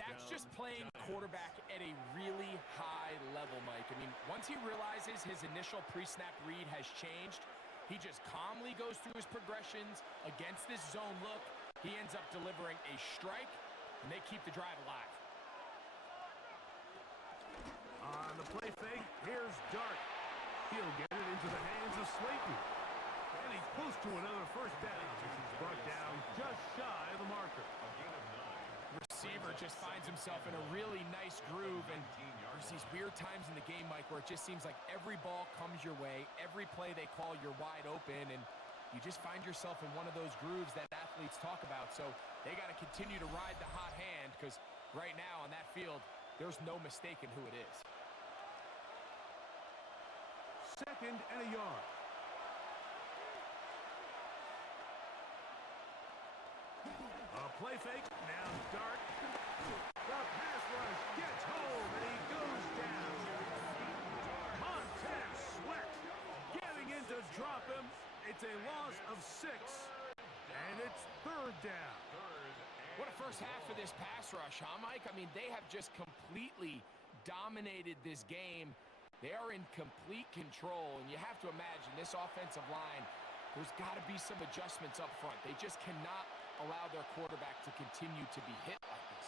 That's just playing quarterback at a really high level, Mike. I mean, once he realizes his initial pre-snap read has changed, he just calmly goes through his progressions against this zone look. He ends up delivering a strike, and they keep the drive alive. On the play fake, here's Dart. He'll get it into the hands of Slayton. And he's close to another first down. He's brought down just shy of the marker. Receiver just finds himself in a really nice groove, and there's these weird times in the game, Mike, where it just seems like every ball comes your way, every play they call, you're wide open, and you just find yourself in one of those grooves that athletes talk about. So they got to continue to ride the hot hand, because right now on that field, there's no mistaking who it is. Second and a yard. A play fake, now Dart. The pass rush gets home, and he goes down. Montez Sweat getting in to drop him. It's a loss of 6, and it's third down. What a first half for this pass rush, huh, Mike? I mean, they have just completely dominated this game. They are in complete control, and you have to imagine this offensive line, there's got to be some adjustments up front. They just cannot allow their quarterback to continue to be hit like this.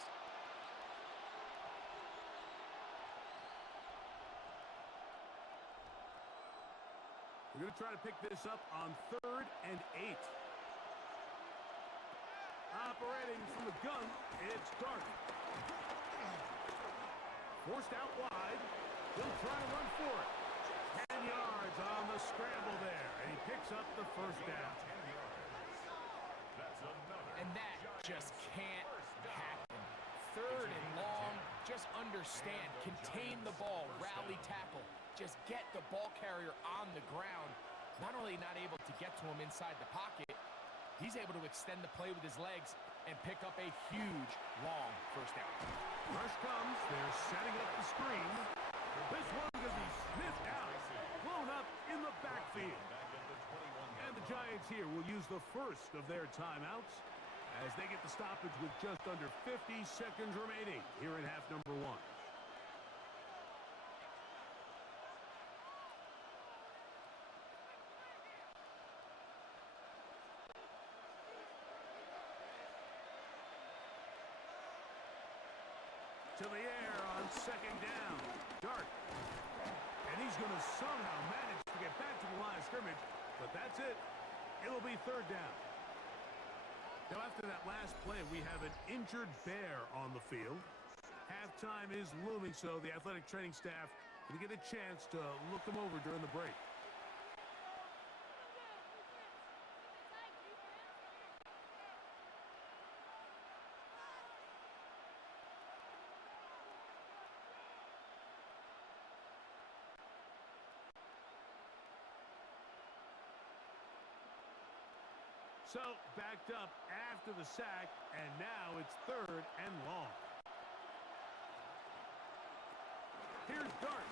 We're going to try to pick this up on third and 8. Operating from the gun, it's Dart. Forced out wide. He'll try to run for it. 10 yards on the scramble there, and he picks up the first down. And that just can't happen. Third and long, just understand, contain the ball, rally tackle, just get the ball carrier on the ground. Not only not able to get to him inside the pocket, he's able to extend the play with his legs and pick up a huge, long first down. Rush comes, they're setting up the screen. This one's going to be sniffed out. Giants here will use the first of their timeouts as they get the stoppage with just under 50 seconds remaining here in half number 1. To the air on second down. Dart. And he's going to somehow manage to get back to the line of scrimmage, but that's it. It'll be third down. Now, after that last play, we have an injured Bear on the field. Halftime is looming, so the athletic training staff can get a chance to look him over during the break. So, backed up after the sack, and now it's third and long. Here's Dart.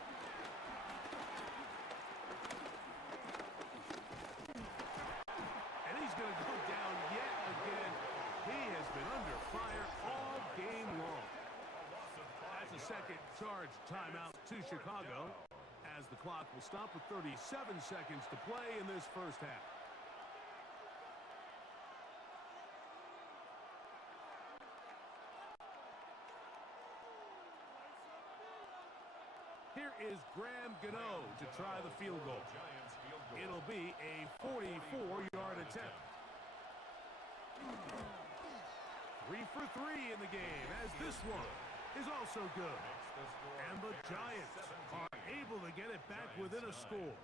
And he's going to go down yet again. He has been under fire all game long. That's a second charge timeout to Chicago, as the clock will stop with 37 seconds to play in this first half. Here is Graham Gano to try the field goal. It'll be a 44-yard attempt. 3 for 3 in the game, as this one is also good. And the Giants are able to get it back within a score.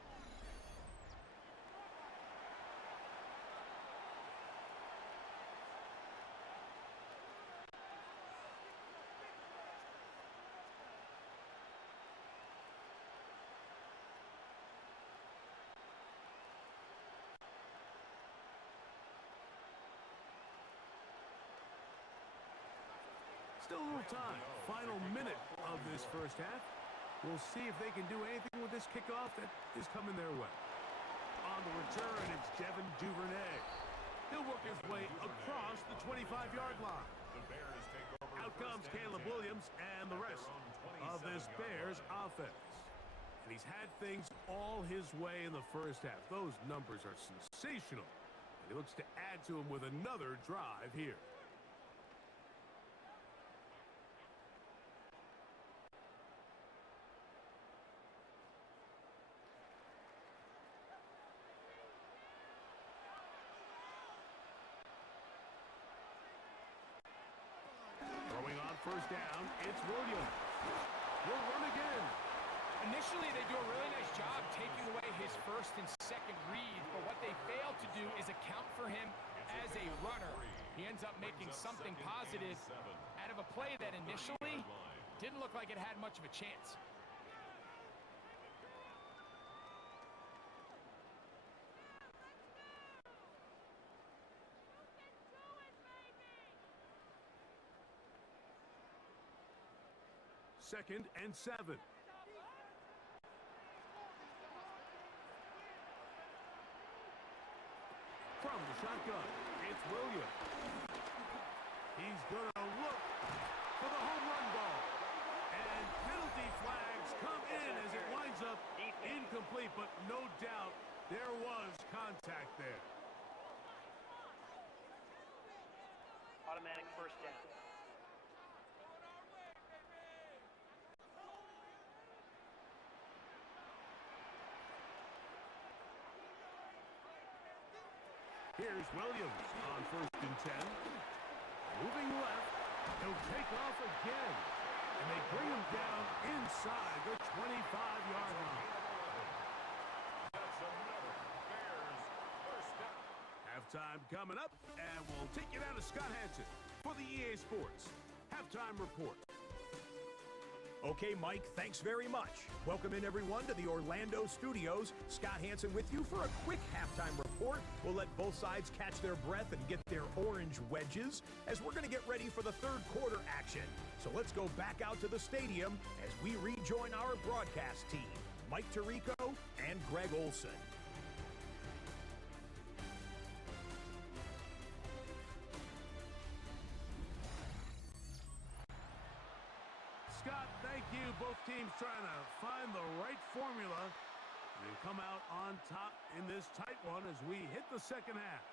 Still a little time. Final minute of this first half. We'll see if they can do anything with this kickoff that is coming their way. On the return, it's Devin Duvernay. He'll work his way across the 25-yard line. Out comes Caleb Williams and the rest of this Bears offense. And he's had things all his way in the first half. Those numbers are sensational. And he looks to add to them with another drive here. First down, it's Williams. We'll run again. Initially, they do a really nice job taking away his first and second read, but what they fail to do is account for him as a runner. He ends up making something positive out of a play that initially didn't look like it had much of a chance. Second and 7. From the shotgun, it's Williams. He's going to look for the home run ball. And penalty flags come in as it winds up incomplete, but no doubt there was contact there. Automatic first down. Here's Williams on first and 10. Moving left. He'll take off again. And they bring him down inside the 25-yard line. That's another Bears first down. Halftime coming up, and we'll take you down to Scott Hansen for the EA Sports Halftime Report. Okay, Mike, thanks very much. Welcome in, everyone, to the Orlando studios. Scott Hansen with you for a quick halftime report. We'll let both sides catch their breath and get their orange wedges as we're going to get ready for the third quarter action. So let's go back out to the stadium as we rejoin our broadcast team, Mike Tirico and Greg Olson. you. Both teams trying to find the right formula and come out on top in this tight one as we hit the second half.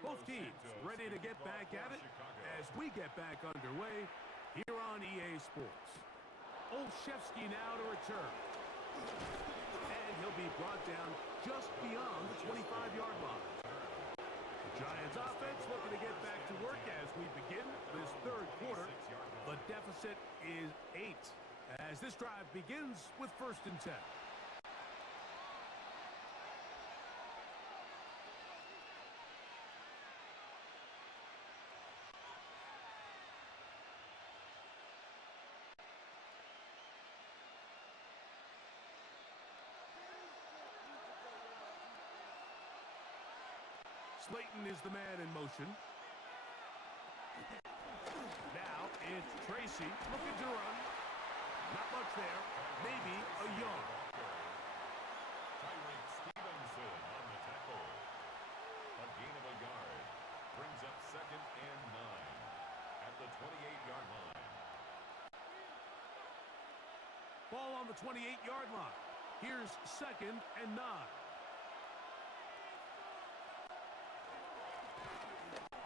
Both teams ready to get back at it as we get back underway here on EA Sports. Olszewski now to return. And he'll be brought down just beyond the 25-yard line. The Giants offense looking to get back to work as we begin this third quarter. The deficit is 8 as this drive begins with 1st and 10. Slayton is the man in motion. Now it's Tracy looking to run. Not much there. Maybe a yard. Stevenson on the tackle. A gain of a yard. Brings up 2nd and 9 at the 28-yard line. Ball on the 28-yard line. Here's 2nd and 9.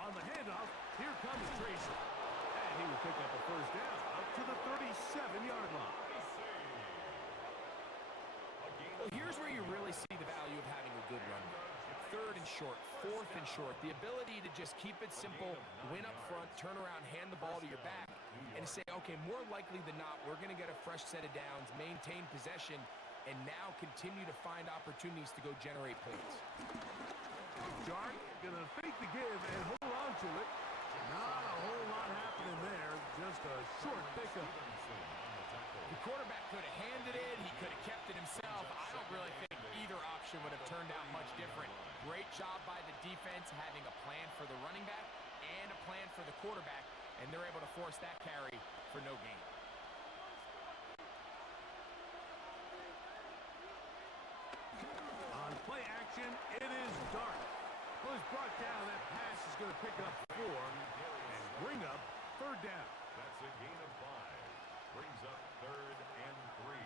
On the handoff, here comes Tracy. And he will pick up a 1st down up to the 37-yard line. Well, here's where you really see the value of having a good run. 3rd and short, 4th and short. The ability to just keep it simple, win up front, turn around, hand the ball to your back, and say, okay, more likely than not, we're going to get a fresh set of downs, maintain possession, and now continue to find opportunities to go generate points. Jark gonna fake the give and hold on to it. Not a whole lot happening there. Just a short pickup. The quarterback could have handed it. He could have kept it himself. I don't really think either option would have turned out much different. Great job by the defense having a plan for the running back and a plan for the quarterback, and they're able to force that carry for no gain. On play action, it is Dart. Was brought down. That pass is going to pick up 4 and bring up 3rd down. That's a gain of 5. Brings up 3rd and 3.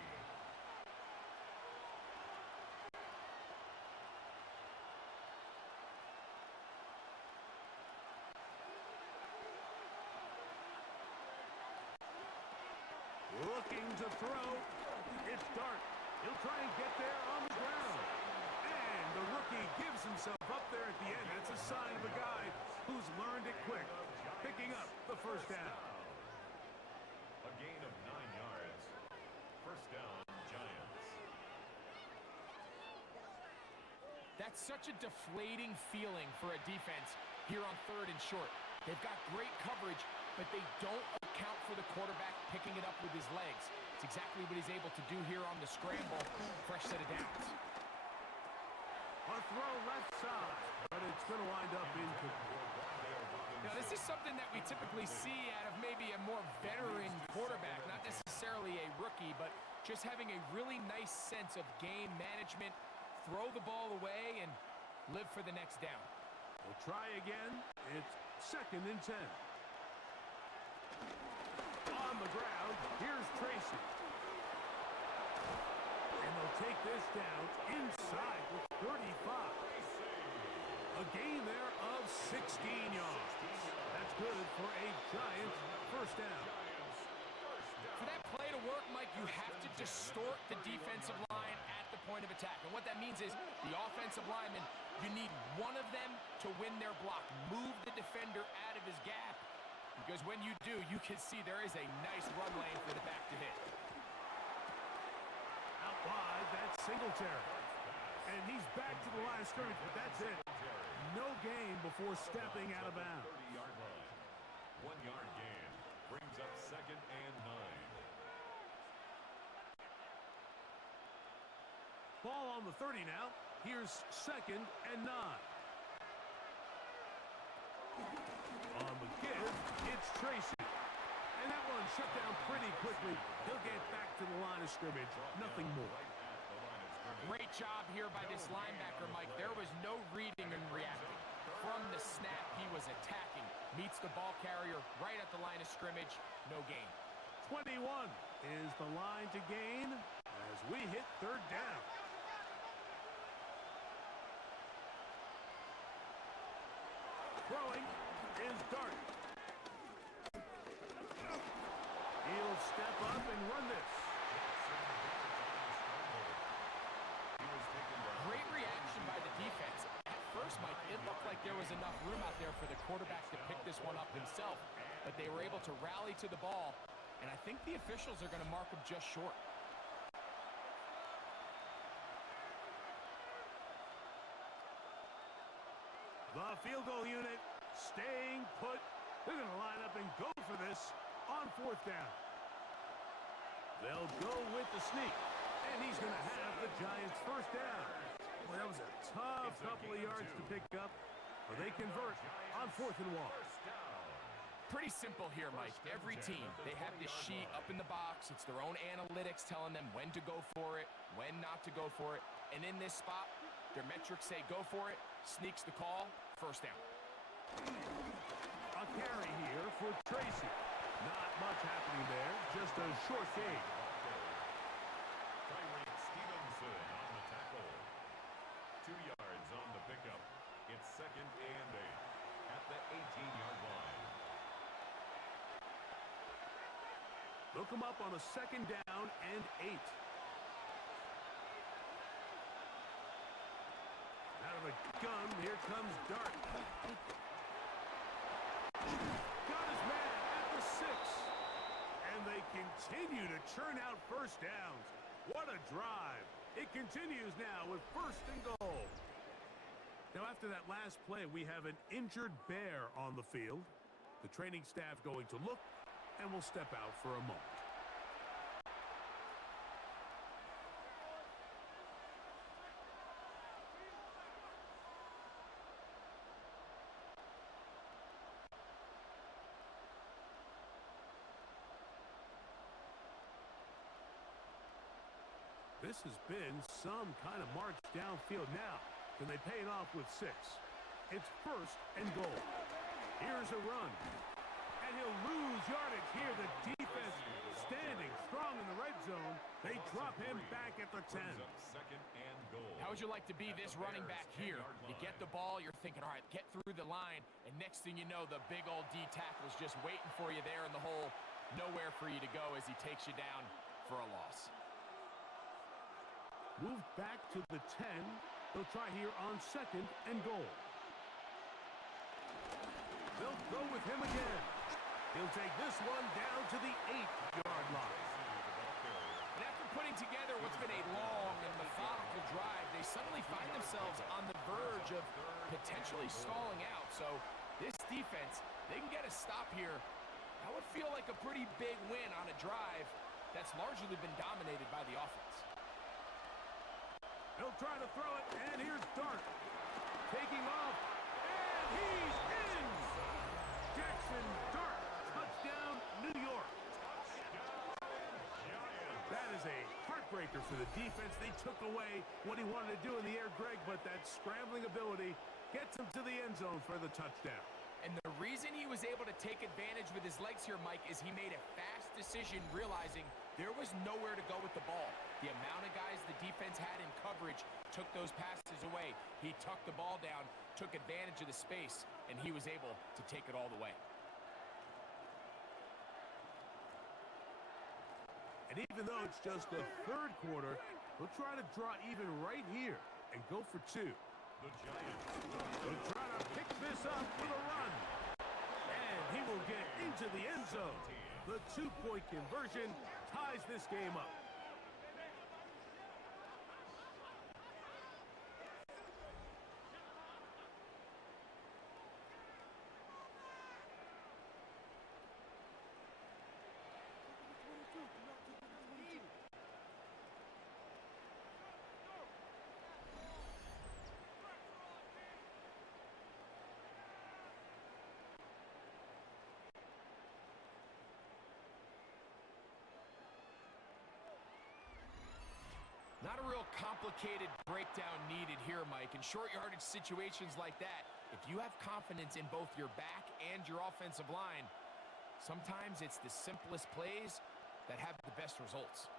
Looking to throw. It's Dart. He'll try and get there on the ground. And the rookie gives himself up there at the end. That's a sign of a guy who's learned it quick. Picking up the 1st down. A gain of 9 yards. 1st down, Giants. That's such a deflating feeling for a defense here on 3rd and short. They've got great coverage, but they don't account for the quarterback picking it up with his legs. It's exactly what he's able to do here on the scramble. Fresh set of downs. A throw left side, but it's going to wind up incomplete. Now, this is something that we typically see out of maybe a more veteran quarterback, not necessarily a rookie, but just having a really nice sense of game management, throw the ball away, and live for the next down. We'll try again. It's 2nd and 10. On the ground, here's Tracy. And they'll take this down inside with 35. A gain there of 16 yards. That's good for a Giants 1st down. For that play to work, Mike, you have to distort the defensive line at the point of attack. And what that means is the offensive lineman, you need one of them to win their block. Move the defender out of his gap. Because when you do, you can see there is a nice run lane for the back to hit. Out wide, that's Singletary. And he's back to the line of scrimmage, but that's it. No gain before stepping out of bounds. 30-yard line. 1-yard gain. Brings up 2nd and 9. Ball on the 30 now. Here's 2nd and 9. On the give, it's Tracy. And that one shut down pretty quickly. He'll get back to the line of scrimmage. Nothing more. Great job here by this linebacker, Mike. There was no reading and reacting. From the snap, he was attacking. Meets the ball carrier right at the line of scrimmage. No gain. 21 is the line to gain as we hit third down. Throwing is Dart. He'll step up and run this. Great reaction by the defense. At first, Mike, it looked like there was enough room out there for the quarterback to pick this one up himself, but they were able to rally to the ball, and I think the officials are going to mark him just short. The field goal unit staying put. They're going to line up and go for this on fourth down. They'll go with the sneak, and he's going to have the Giants' first down. Boy, that was a tough couple of yards to pick up, but they convert on 4th and 1. Pretty simple here, Mike. Every team, they have this sheet up in the box. It's their own analytics telling them when to go for it, when not to go for it. And in this spot, their metrics say go for it, sneaks the call, first down. A carry here for Tracy. Not much happening there, just a short gain. Stevenson on the tackle. 2 yards on the pickup. It's 2nd and 8 at the 18-yard line. Look him up on a 2nd down and 8. Out of the gun, here comes Dart. Got his man at the 6. And they continue to churn out first downs. What a drive. It continues now with 1st and goal. Now, after that last play, we have an injured Bear on the field. The training staff going to look, and we'll step out for a moment. This has been some kind of march downfield now. Can they pay it off with 6? It's 1st and goal. Here's a run. And he'll lose yardage here. The defense standing strong in the red zone. They drop him back at the 10. 2nd and goal. How would you like to be this running back here? You get the ball, you're thinking, all right, get through the line, and next thing you know, the big old D tackle's just waiting for you there in the hole. Nowhere for you to go as he takes you down for a loss. Moved back to the 10. They'll try here on 2nd and goal. They'll go with him again. He'll take this one down to the 8-yard line. And after putting together what's been a long and methodical drive, they suddenly find themselves on the verge of potentially stalling out. So this defense, they can get a stop here. That would feel like a pretty big win on a drive that's largely been dominated by the offense. He'll try to throw it, and here's Dart. Taking off, and he's in! Jackson Dart, touchdown, New York. That is a heartbreaker for the defense. They took away what he wanted to do in the air, Greg, but that scrambling ability gets him to the end zone for the touchdown. And the reason he was able to take advantage with his legs here, Mike, is he made a fast decision realizing there was nowhere to go with the ball. The amount of guys the defense had in coverage took those passes away. He tucked the ball down, took advantage of the space, and he was able to take it all the way. And even though it's just the 3rd quarter, we'll try to draw even right here and go for 2. The Giants. We'll try to pick this up with a run. And he will get into the end zone. The 2-point conversion ties this game up. complicated breakdown needed here, Mike. In short yardage situations like that, if you have confidence in both your back and your offensive line, sometimes it's the simplest plays that have the best results.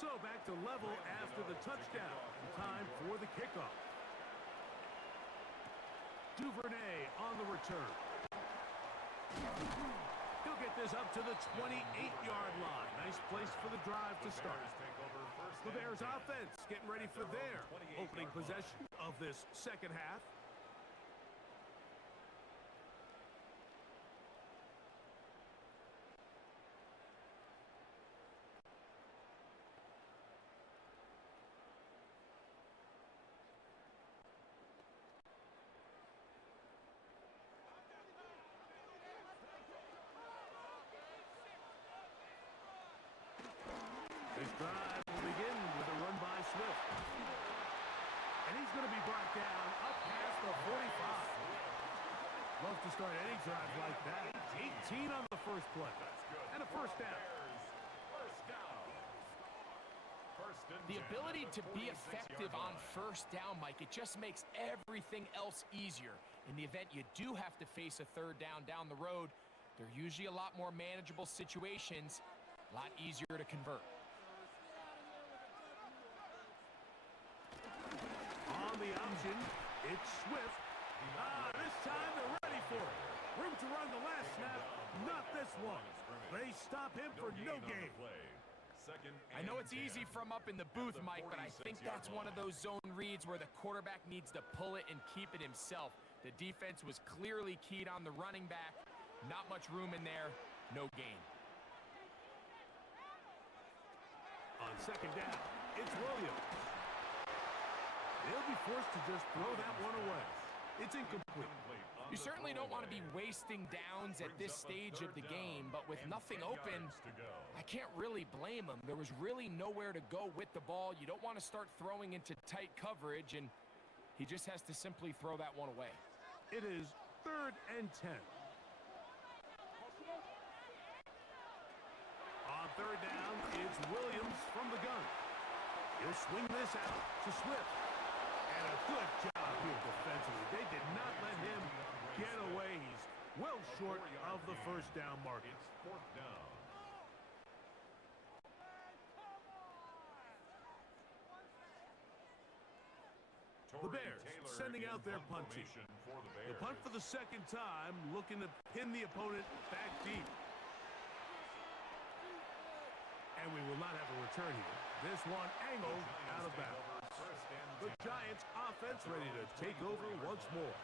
So back to level after the touchdown. Time for the kickoff. Duvernay on the return. He'll get this up to the 28-yard line. Nice place for the drive to start. The Bears offense getting ready for their opening possession of this second half. This drive will begin with a run by Swift. And he's going to be brought down up past the 45. Love to start any drive like that. 18 on the first play. And a first down. The ability to be effective on first down, Mike, it just makes everything else easier. In the event you do have to face a third down the road, they're usually a lot more manageable situations, a lot easier to convert. On the option, it's Swift. This time they're ready for it. Room to run the last snap, not this one. They stop him for no gain. I know it's easy from up in the booth, Mike, but I think that's one of those zone reads where the quarterback needs to pull it and keep it himself. The defense was clearly keyed on the running back. Not much room in there, no gain. On second down, it's Williams. They'll be forced to just throw that one away. It's incomplete. You certainly don't want to be wasting downs at this stage of the game, but with nothing open, I can't really blame him. There was really nowhere to go with the ball. You don't want to start throwing into tight coverage, and he just has to simply throw that one away. It is 3rd and 10. On third down, it's Williams from the gun. He'll swing this out to Swift. And a good job here defensively. They did not let him get away. He's well short of the first down marker. It's 4th down. The Bears sending out their punt team. The punt for the second time, looking to pin the opponent back deep. And we will not have a return here. This one angled out of bounds. The Giants offense ready to take over once more.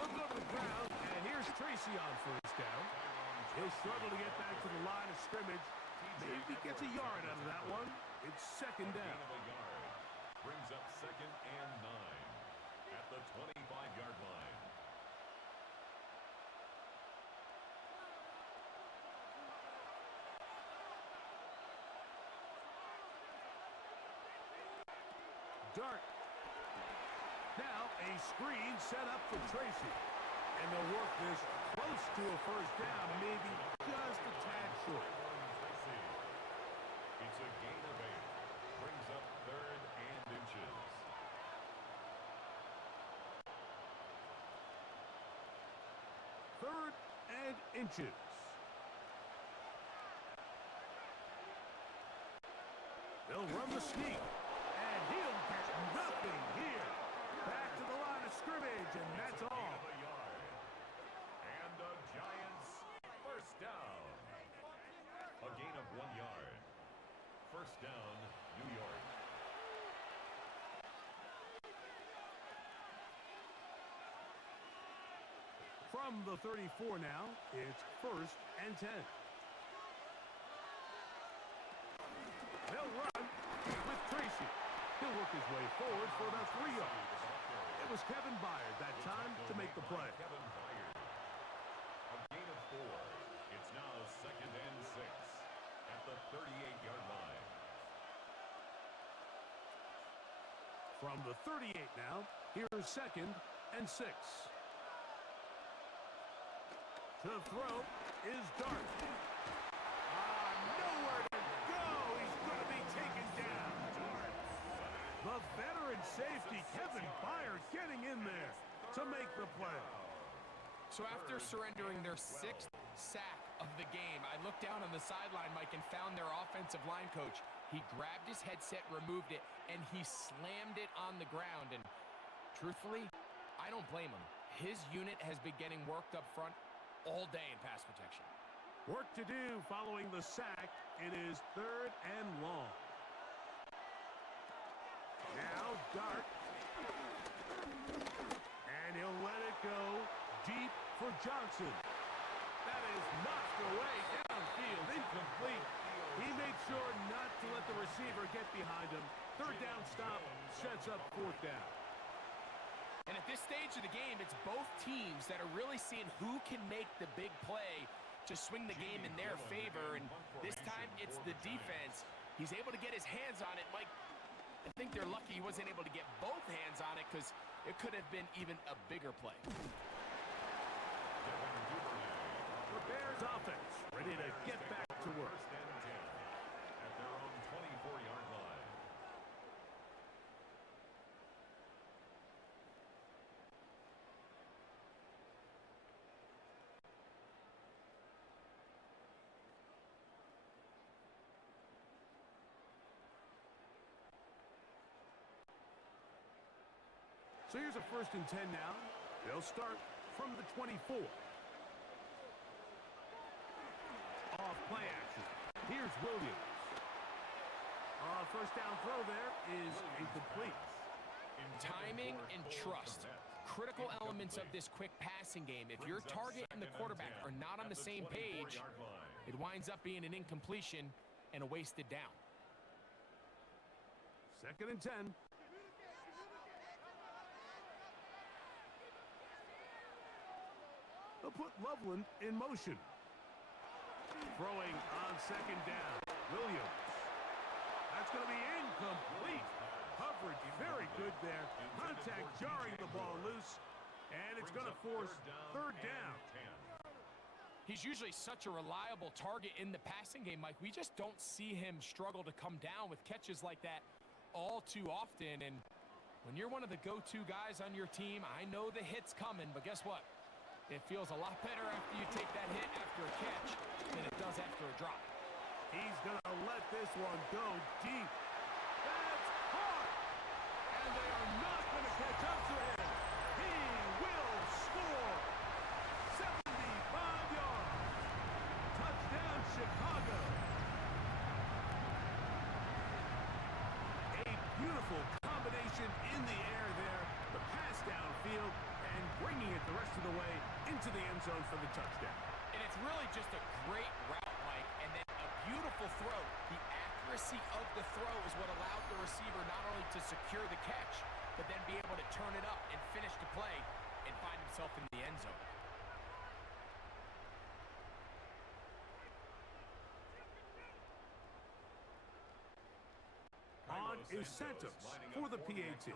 They'll go to the ground, and here's Tracy on first down. He'll struggle to get back to the line of scrimmage. Maybe gets a yard out of that one. It's second down. Brings up 2nd and 9 at the 25-yard line. Dart. Now a screen set up for Tracy. And they'll work this close to a first down, maybe just a tad short. It's a gain of 8. Brings up 3rd and inches. Third and inches. They'll run the sneak. And he'll get nothing here. Back to the line of scrimmage, and that's all. And the Giants first down. A gain of 1 yard. First down, New York. From the 34 now, it's 1st and 10. He'll work his way forward for about 3 yards. It was Kevin Byard that time to make the play. Kevin Byard. A gain of 4. It's now 2nd and 6 at the 38-yard line. From the 38 now, here's 2nd and 6. To throw is Dart. Nowhere to go. He's going to be taken down. The veteran safety, Kevin Byard, getting in there to make the play. So after surrendering their 6th sack of the game, I looked down on the sideline, Mike, and found their offensive line coach. He grabbed his headset, removed it, and he slammed it on the ground. And truthfully, I don't blame him. His unit has been getting worked up front all day in pass protection. Work to do following the sack. It is 3rd and long. Now Dart. And he'll let it go deep for Johnson. That is knocked away downfield, incomplete. He made sure not to let the receiver get behind him. 3rd down stop sets up 4th down. And at this stage of the game, it's both teams that are really seeing who can make the big play to swing the game in their favor. And this time, it's the defense. He's able to get his hands on it. Mike, I think they're lucky he wasn't able to get both hands on it because it could have been even a bigger play. The Bears offense ready to get back to work. 1st and 10 at their own 24-yard line. So here's a 1st and 10 now. They'll start from the 24. Off play action. Here's Williams. 1st down throw there is incomplete. Timing and trust. Critical elements of this quick passing game. If your target and the quarterback are not on the same page, it winds up being an incompletion and a wasted down. 2nd and 10. They'll put Loveland in motion. Throwing on 2nd down. Williams. That's going to be incomplete. Coverage very good there. Contact jarring the ball loose. And it's going to force 3rd down. He's usually such a reliable target in the passing game, Mike. We just don't see him struggle to come down with catches like that all too often. And when you're one of the go-to guys on your team, I know the hit's coming, but guess what? It feels a lot better after you take that hit after a catch than it does after a drop. He's going to let this one go deep. That's caught! And they are not going to catch up to him. He will score. 75 yards. Touchdown, Chicago. A beautiful combination in the air there. The pass downfield and bringing it the rest of the way into the end zone for the touchdown. And it's really just a great route, Mike, and then a beautiful throw. The accuracy of the throw is what allowed the receiver not only to secure the catch, but then be able to turn it up and finish the play and find himself in the end zone. On is Santos for the PAT.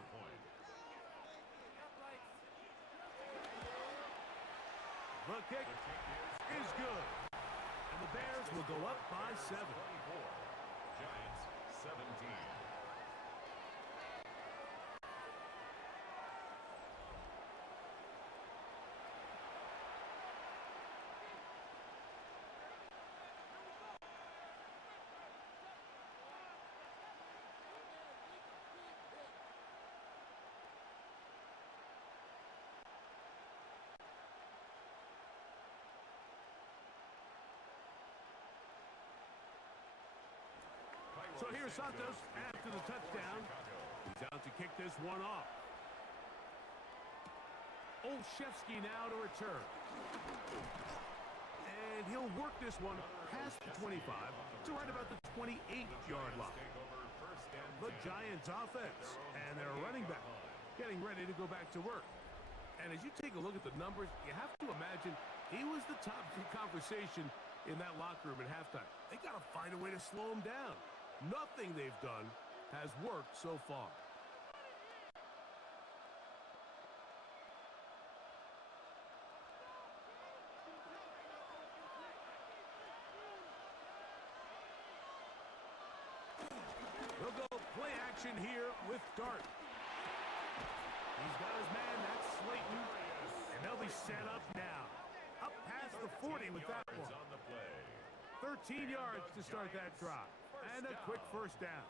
The kick is good. And the Bears will go up by 7. Giants 17. So here's Santos after the touchdown. He's out to kick this one off. Olszewski now to return. And he'll work this one past the 25 to right about the 28-yard line. Take over 1st and the Giants offense. And their running back getting ready to go back to work. And as you take a look at the numbers, you have to imagine he was the top conversation in that locker room at halftime. They got to find a way to slow him down. Nothing they've done has worked so far. They'll go play action here with Dart. He's got his man, that's Slayton. And they'll be set up now. Up past the 40 with that one. 13 yards to start that drive. And a quick first down.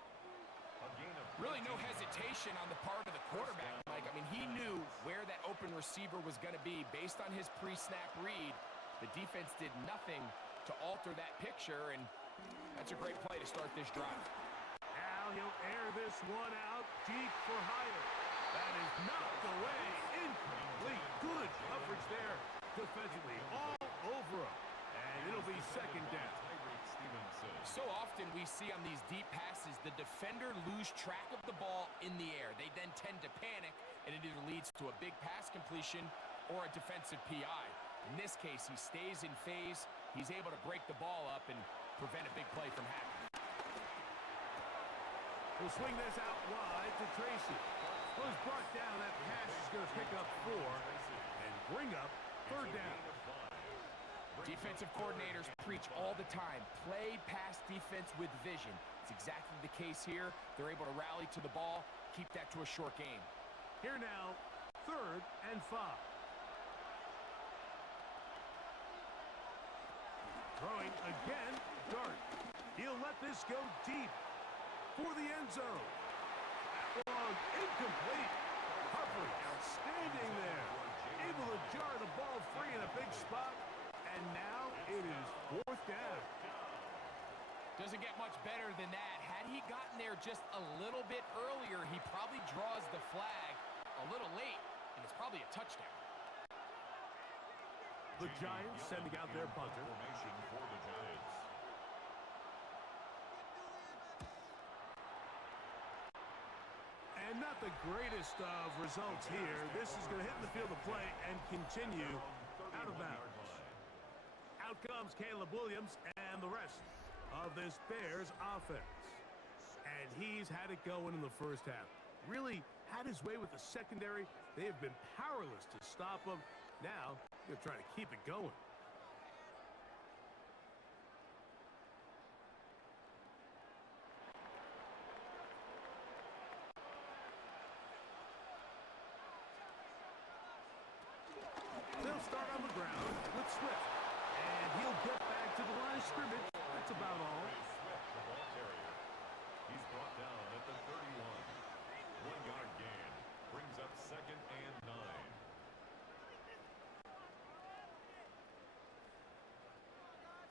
Really no hesitation on the part of the quarterback, Mike. I mean, he knew where that open receiver was going to be based on his pre-snap read. The defense did nothing to alter that picture, and that's a great play to start this drive. Now he'll air this one out deep for Hyatt. That is knocked away. Incomplete. Good coverage there defensively. All over him. And it'll be second down. So often we see on these deep passes, the defender lose track of the ball in the air. They then tend to panic, and it either leads to a big pass completion or a defensive PI. In this case, he stays in phase. He's able to break the ball up and prevent a big play from happening. We'll swing this out wide to Tracy. Well, he's brought down. That pass is going to pick up 4 and bring up third down. Defensive coordinators preach all the time, play pass defense with vision. It's exactly the case here. They're able to rally to the ball, keep that to a short game. Here now, 3rd and 5. Throwing again, Dart. He'll let this go deep for the end zone. Long, incomplete. Humphrey, outstanding there. Able to jar the ball free in a big spot. And now it is 4th down. Doesn't get much better than that. Had he gotten there just a little bit earlier, he probably draws the flag a little late, and it's probably a touchdown. The Giants sending out their punter. Formation for the Giants. And not the greatest of results here. This is going to hit the field of play and continue out of bounds. Out comes Caleb Williams and the rest of this Bears offense. And he's had it going in the first half. Really had his way with the secondary. They have been powerless to stop him. Now, they're trying to keep it going. They'll start on the ground with Swift. And he'll get back to the line of scrimmage. That's about all. Swift, the ball carrier. He's brought down at the 31. 1-yard gain. Brings up 2nd and 9.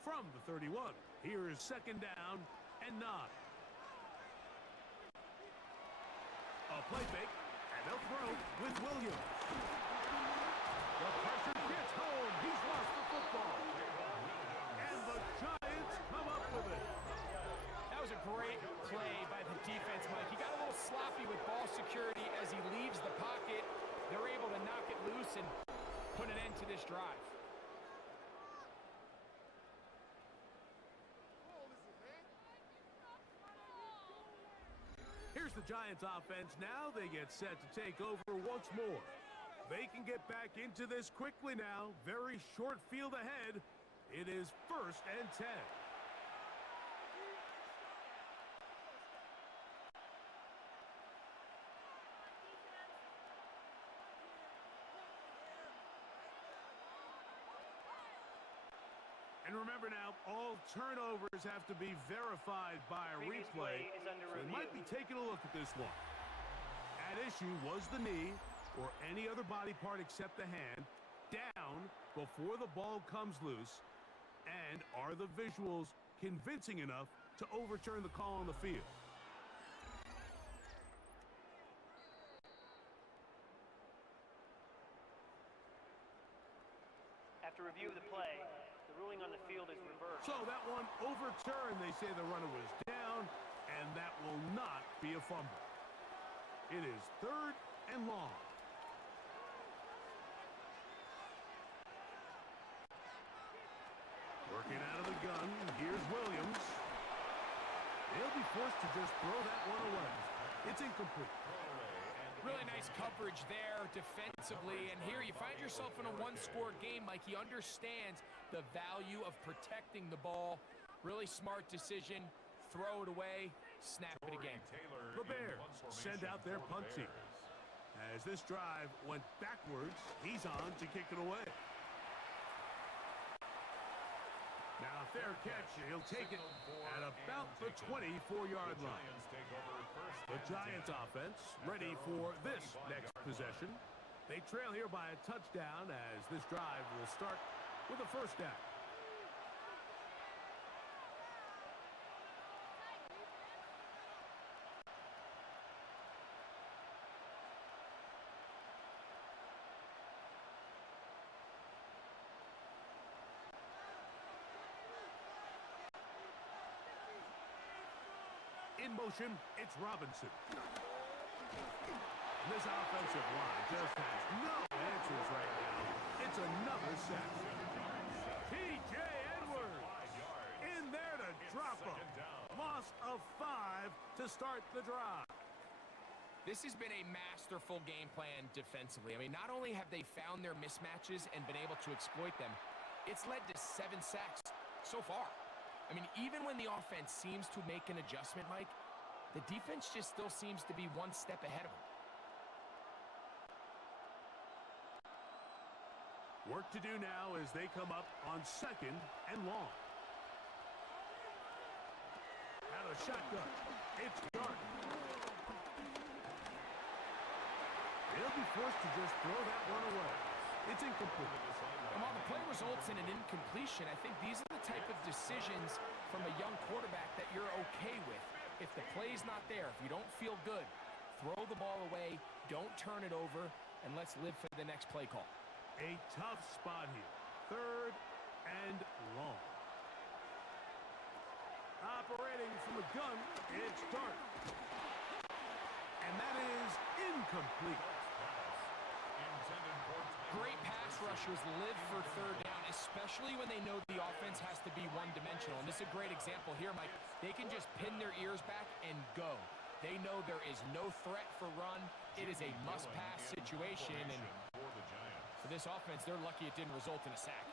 From the 31, here is 2nd down and 9. A play fake, and they'll throw with Williams. The pressure gets home. He's lost the football. And the Giants come up with it. That was a great play by the defense, Mike. He got a little sloppy with ball security as he leaves the pocket. They're able to knock it loose and put an end to this drive. Here's the Giants offense. Now they get set to take over once more. They can get back into this quickly now. Very short field ahead. It is 1st and 10. And remember now, all turnovers have to be verified by a Previous replay. play is under So they might be review. taking a look at this one. At issue was the knee or any other body part except the hand down before the ball comes loose. And are the visuals convincing enough to overturn the call on the field? After review of the play, the ruling on the field is reversed. So that one overturned. They say the runner was down, and that will not be a fumble. It is 3rd and long. Working out of the gun, here's Williams. He'll be forced to just throw that one away. It's incomplete. Really nice coverage there defensively, and here you find yourself in a one-score game. Mike, he understands the value of protecting the ball. Really smart decision. Throw it away, snap it again. The Bears send out their punt team. As this drive went backwards, he's on to kick it away. Now, fair catch. He'll take it at about the 24-yard line. The Giants offense ready for this next possession. They trail here by a touchdown as this drive will start with a first down. In motion, it's Robinson. This offensive line just has no answers right now. It's another sack. T.J. Edwards in there to drop him. Loss of 5 to start the drive. This has been a masterful game plan defensively. I mean, not only have they found their mismatches and been able to exploit them, it's led to 7 sacks so far. I mean, even when the offense seems to make an adjustment, Mike, the defense just still seems to be one step ahead of them. Work to do now as they come up on 2nd and long. Out of shotgun, it's Garden. He'll be forced to just throw that one away. It's incomplete. And while the play results in an incompletion, I think these are the type of decisions from a young quarterback that you're okay with. If the play's not there, if you don't feel good, throw the ball away, don't turn it over, and let's live for the next play call. A tough spot here. 3rd and long. Operating from the gun, it's Dart. And that is incomplete. Great pass rushers live for 3rd down, especially when they know the offense has to be one-dimensional. And this is a great example here, Mike. They can just pin their ears back and go. They know there is no threat for run. It is a must-pass situation, and for this offense, they're lucky it didn't result in a sack.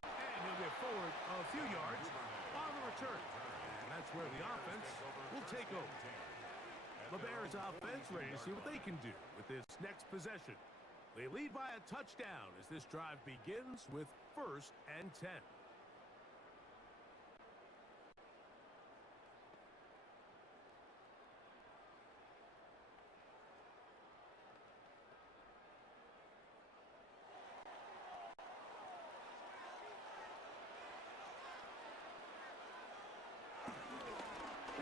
And he'll get forward a few yards on the return. And that's where the offense will take over. The Bears offense ready to see what they can do with this next possession. They lead by a touchdown as this drive begins with 1st and 10.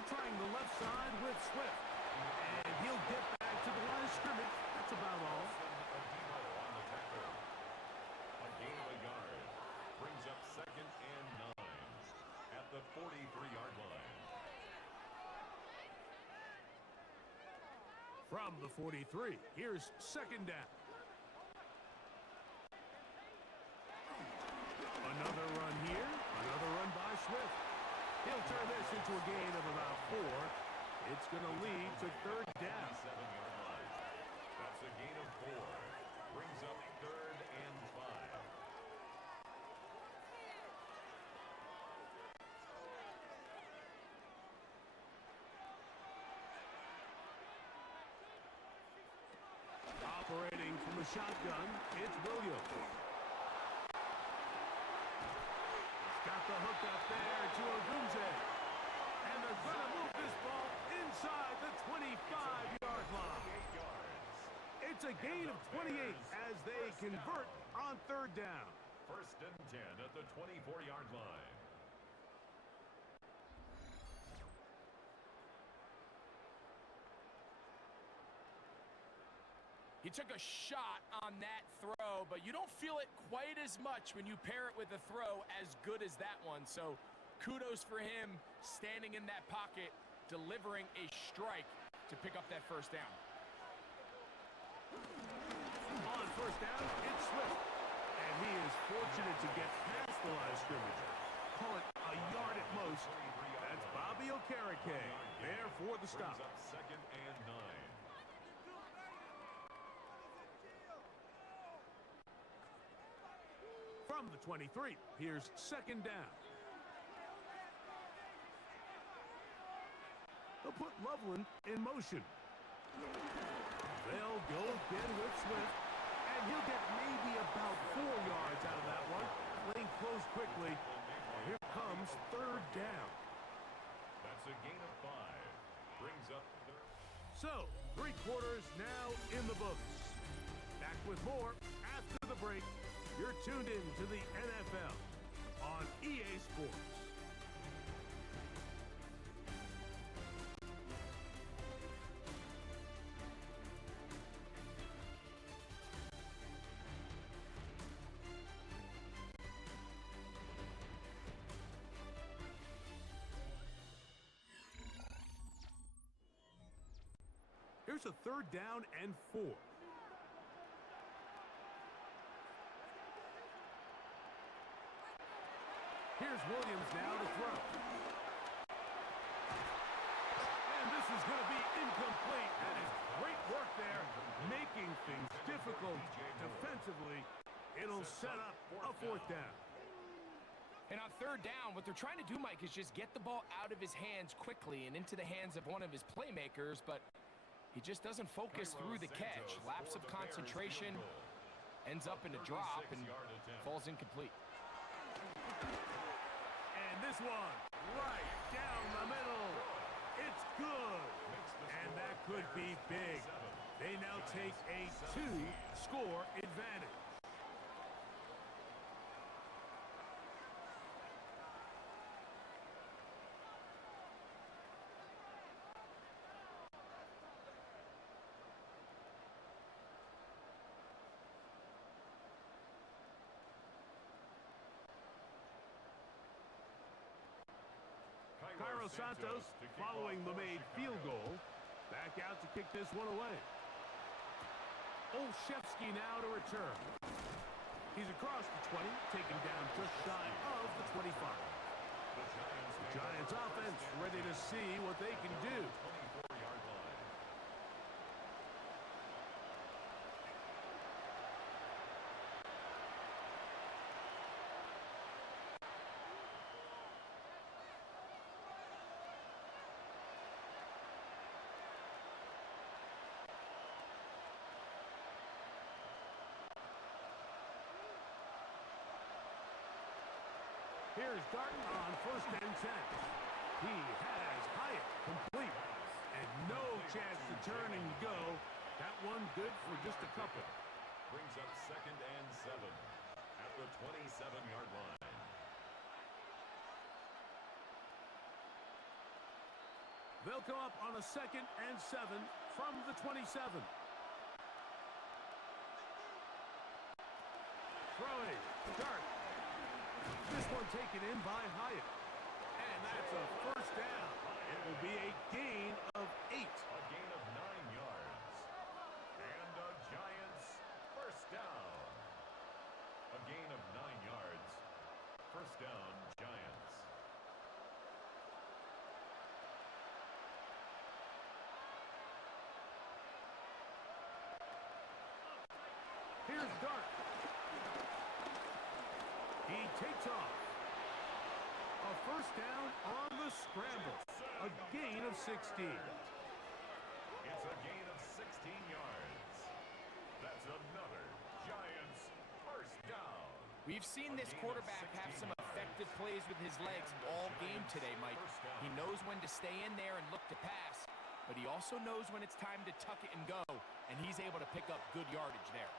Trying the left side with Swift. And he'll get back to the line of scrimmage. That's about all. A gain of a yard brings up 2nd and 9 at the 43-yard line. From the 43, here's 2nd down. Another run here. Another run by Swift. He'll turn this into a gain of about 4. It's going to lead to 3rd down. 7-yard line. That's a gain of 4. Brings up 3rd and 5. Operating from the shotgun, it's Williams. Got the hook up there to Gxlden. And they're going to move this ball inside the 25-yard line. It's a gain of 28 as they convert on 3rd down. 1st and 10 at the 24-yard line. He took a shot on that throw, but you don't feel it quite as much when you pair it with a throw as good as that one. So kudos for him standing in that pocket, delivering a strike to pick up that first down. On first down, it's Swift. And he is fortunate to get past the line of scrimmage. Call it a yard at most. That's Bobby Okereke there for the stop. Brings up second and 9. From the 23, here's second down. They'll put Loveland in motion. They'll go again with Swift, and he'll get maybe about 4 yards out of that one. Playing close quickly. Here comes third down. That's a gain of 5. Brings up third. So, 3 quarters now in the books. Back with more after the break. You're tuned in to the NFL on EA Sports. Here's a third down and 4. Here's Williams now to throw. And this is going to be incomplete. That is great work there, making things difficult defensively. It'll set up a fourth down. And on third down, what they're trying to do, Mike, is just get the ball out of his hands quickly and into the hands of one of his playmakers, but he just doesn't focus through the catch. Lapse of concentration, ends up in a drop and falls incomplete. And this one, right down the middle. It's good. And that could be big. They now take a 2-score advantage. Cairo Santos, following the made field goal, back out to kick this one away. Olszewski now to return. He's across the 20, taken down just shy of the 25. The Giants offense ready to see what they can do. 24-yard line. Here's Darton on first and 10. He has Hyatt complete. And no chance to turn and go. That one good for just a couple. Brings up second and 7 at the 27-yard line. They'll come up on a second and 7 from the 27. Throwing, Dart. This one taken in by Hyatt. And that's a first down. It will be a gain of 8. A gain of 9 yards. And the Giants first down. A gain of 9 yards. First down, Giants. Here's Dart. He takes off. A first down on the scramble. A gain of 16. It's a gain of 16 yards. That's another Giants first down. We've seen this quarterback have some effective plays with his legs all game today, Mike. He knows when to stay in there and look to pass, but he also knows when it's time to tuck it and go, and he's able to pick up good yardage there.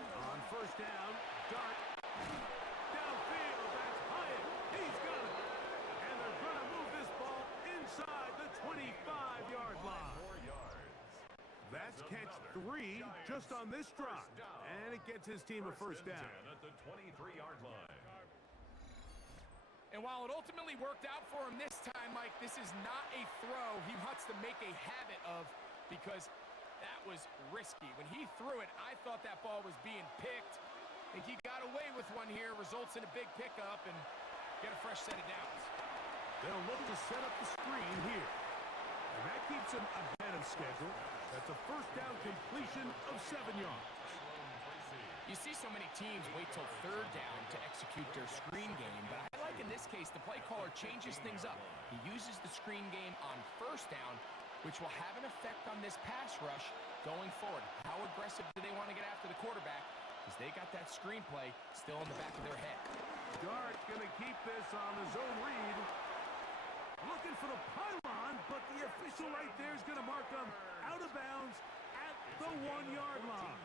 On first down, Dart. Downfield, that's Hyatt. He's got it. And they're going to move this ball inside the 25. That's catch 3 just on this drive. And it gets his team a first down. At the 23-yard line. And while it ultimately worked out for him this time, Mike, this is not a throw he wants to make a habit of because that was risky. When he threw it, I thought that ball was being picked. I think he got away with one here, results in a big pickup and get a fresh set of downs. They'll look to set up the screen here. And that keeps him ahead of schedule. That's a first down completion of 7 yards. You see so many teams wait till third down to execute their screen game, but I like in this case the play caller changes things up. He uses the screen game on first down, which will have an effect on this pass rush going forward. How aggressive do they want to get after the quarterback? Because they got that screen play still in the back of their head. Dart going to keep this on the zone read. Looking for the pylon, but the official right there is going to mark them out of bounds at the 1-yard line.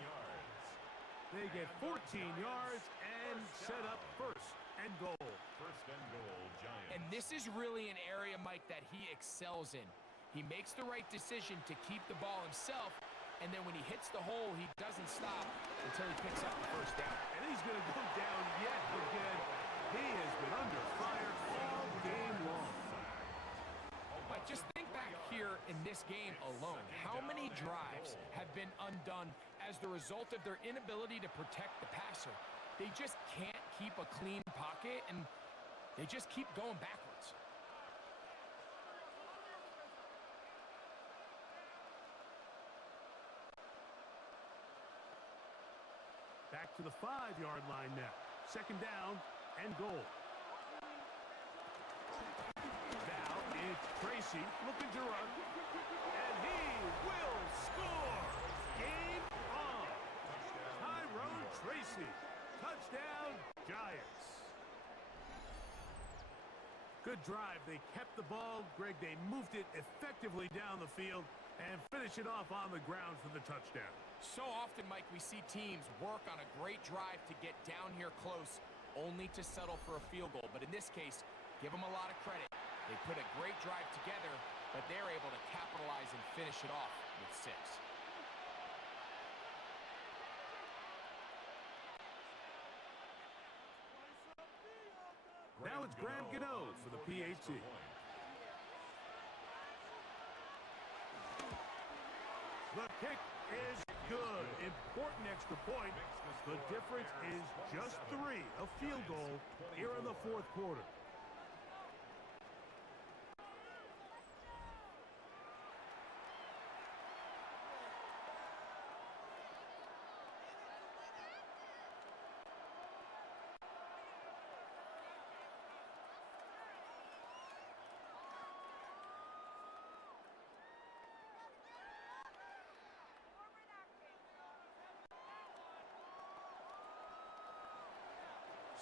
They get 14 yards and set up first and goal. First and goal, Giants. And this is really an area, Mike, that he excels in. He makes the right decision to keep the ball himself, and then when he hits the hole, he doesn't stop until he picks up the first down. And he's going to go down yet again. He has been under fire all game long. But just think back here in this game alone. How many drives have been undone as the result of their inability to protect the passer? They just can't keep a clean pocket, and they just keep going backwards. Back to the 5-yard line now. Second down and goal. Now it's Tracy looking to run. And he will score. Game on. Tyrone Tracy. Touchdown, Giants. Good drive. They kept the ball. Greg, they moved it effectively down the field and finish it off on the ground for the touchdown. So often, Mike, we see teams work on a great drive to get down here close, only to settle for a field goal. But in this case, give them a lot of credit. They put a great drive together, but they're able to capitalize and finish it off with 6. Now it's Graham Gano for the PAT. The kick is good. Important extra point. The difference is just 3. A field goal here in the 4th quarter.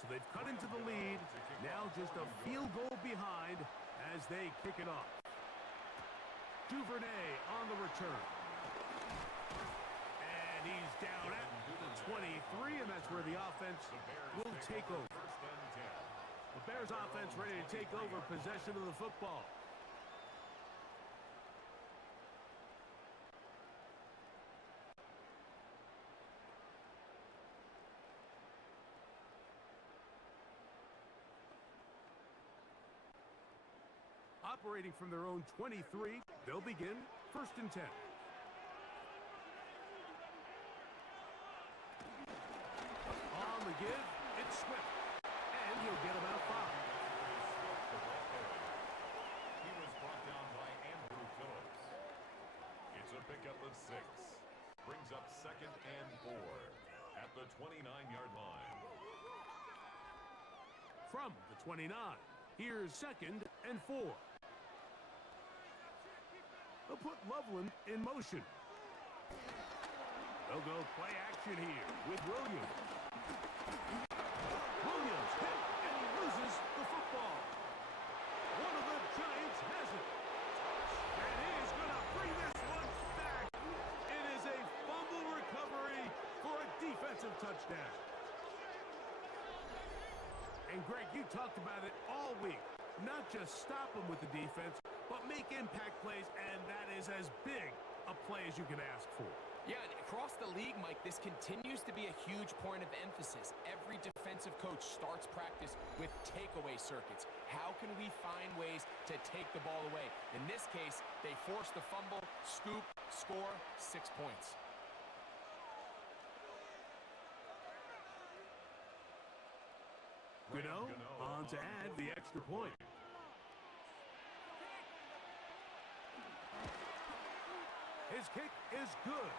So they've cut into the lead. Now just a field goal behind as they kick it off. Duvernay on the return. And he's down at the 23, and that's where the offense will take over. The Bears offense ready to take over possession of the football. Operating from their own 23, they'll begin 1st and 10. On the give, it's Swift, and he'll get about 5. He was brought down by Andrew Phillips. It's a pickup of 6. Brings up 2nd and 4 at the 29-yard line. From the 29, here's 2nd and 4. They'll put Loveland in motion. They'll go play action here with Williams. Williams hit, and he loses the football. One of the Giants has it. And he's going to bring this one back. It is a fumble recovery for a defensive touchdown. And Greg, you talked about it all week. Not just stop them with the defense, but make impact plays, and that is as big a play as you can ask for. Yeah, and across the league, Mike, this continues to be a huge point of emphasis. Every defensive coach starts practice with takeaway circuits. How can we find ways to take the ball away? In this case, they forced the fumble, scoop, score, 6 points. Gano on to add the extra point. His kick is good.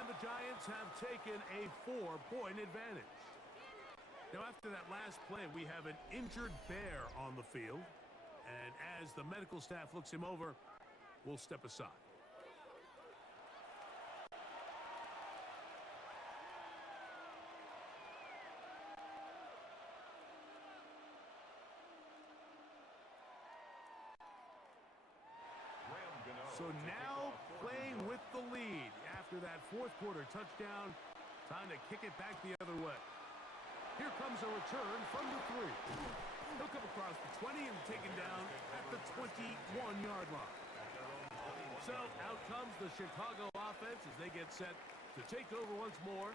And the Giants have taken a 4-point advantage. Now, after that last play, we have an injured Bear on the field. And as the medical staff looks him over, we'll step aside. So now playing with the lead after that fourth quarter touchdown. Time to kick it back the other way. Here comes a return from the 3. He'll come across the 20 and taken down at the 21-yard line. So out comes the Chicago offense as they get set to take over once more.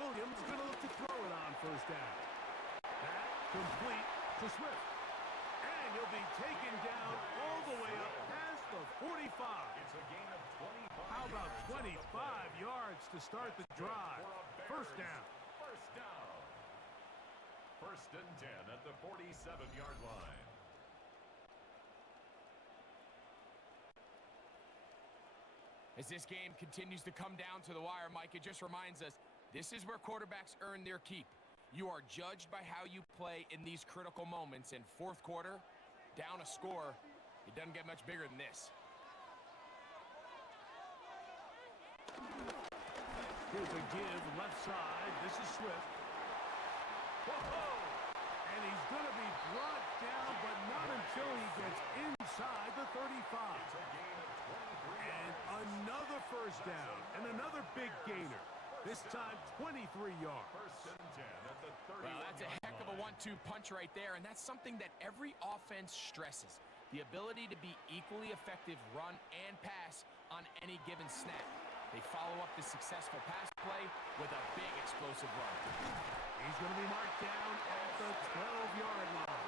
Williams going to look to throw it on first down. That complete to Swift. And he'll be taken down all the way up past the 45. It's a gain of 25. How about 25 yards to start the drive? First down. First down. First and 10 at the 47-yard line. As this game continues to come down to the wire, Mike, it just reminds us, this is where quarterbacks earn their keep. You are judged by how you play in these critical moments. And fourth quarter, down a score, it doesn't get much bigger than this. Here's a give left side. This is Swift. Whoa! And he's going to be brought down, but not until he gets inside the 35. It's a gain of 23. And another first down and another big gainer. This time, 23 yards. First and 10 at the 30. Well, that's a heck of a 1-2 punch right there, and that's something that every offense stresses. The ability to be equally effective run and pass on any given snap. They follow up the successful pass play with a big explosive run. He's going to be marked down at the 12-yard line.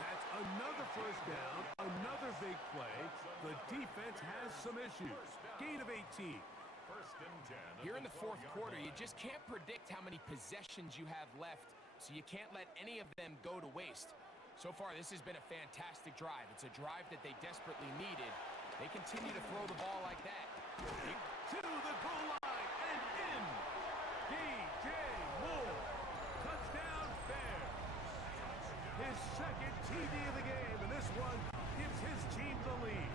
That's another first down, another big play. The defense has some issues. Gain of 18. First and 10. Here in the fourth quarter, you just can't predict how many possessions you have left, so you can't let any of them go to waste. So far, this has been a fantastic drive. It's a drive that they desperately needed. They continue to throw the ball like that. To the goal line and in. DJ Moore. Touchdown Bears. His second TD of the game, and this one gives his team the lead.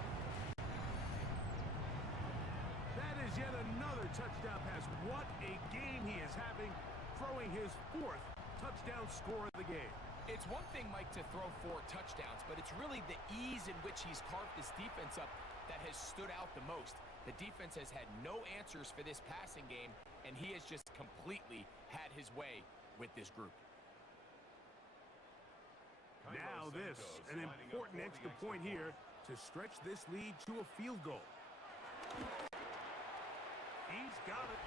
That is yet another touchdown pass. What a game he is having, throwing his 4th touchdown score of the game. It's one thing, Mike, to throw 4 touchdowns, but it's really the ease in which he's carved this defense up that has stood out the most. The defense has had no answers for this passing game, and he has just completely had his way with this group. Now this, an important extra point here to stretch this lead to a field goal. He's got it.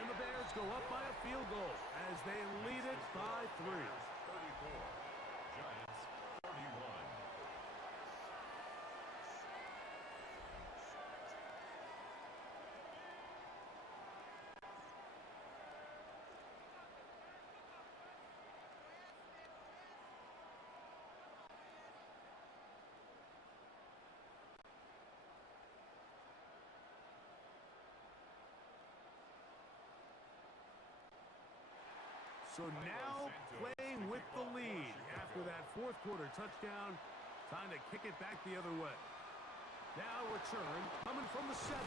And the Bears go up by a field goal as they lead it by 3. 34. Giants 31. So now playing with the lead after that fourth quarter touchdown. Time to kick it back the other way. Now return coming from the 7.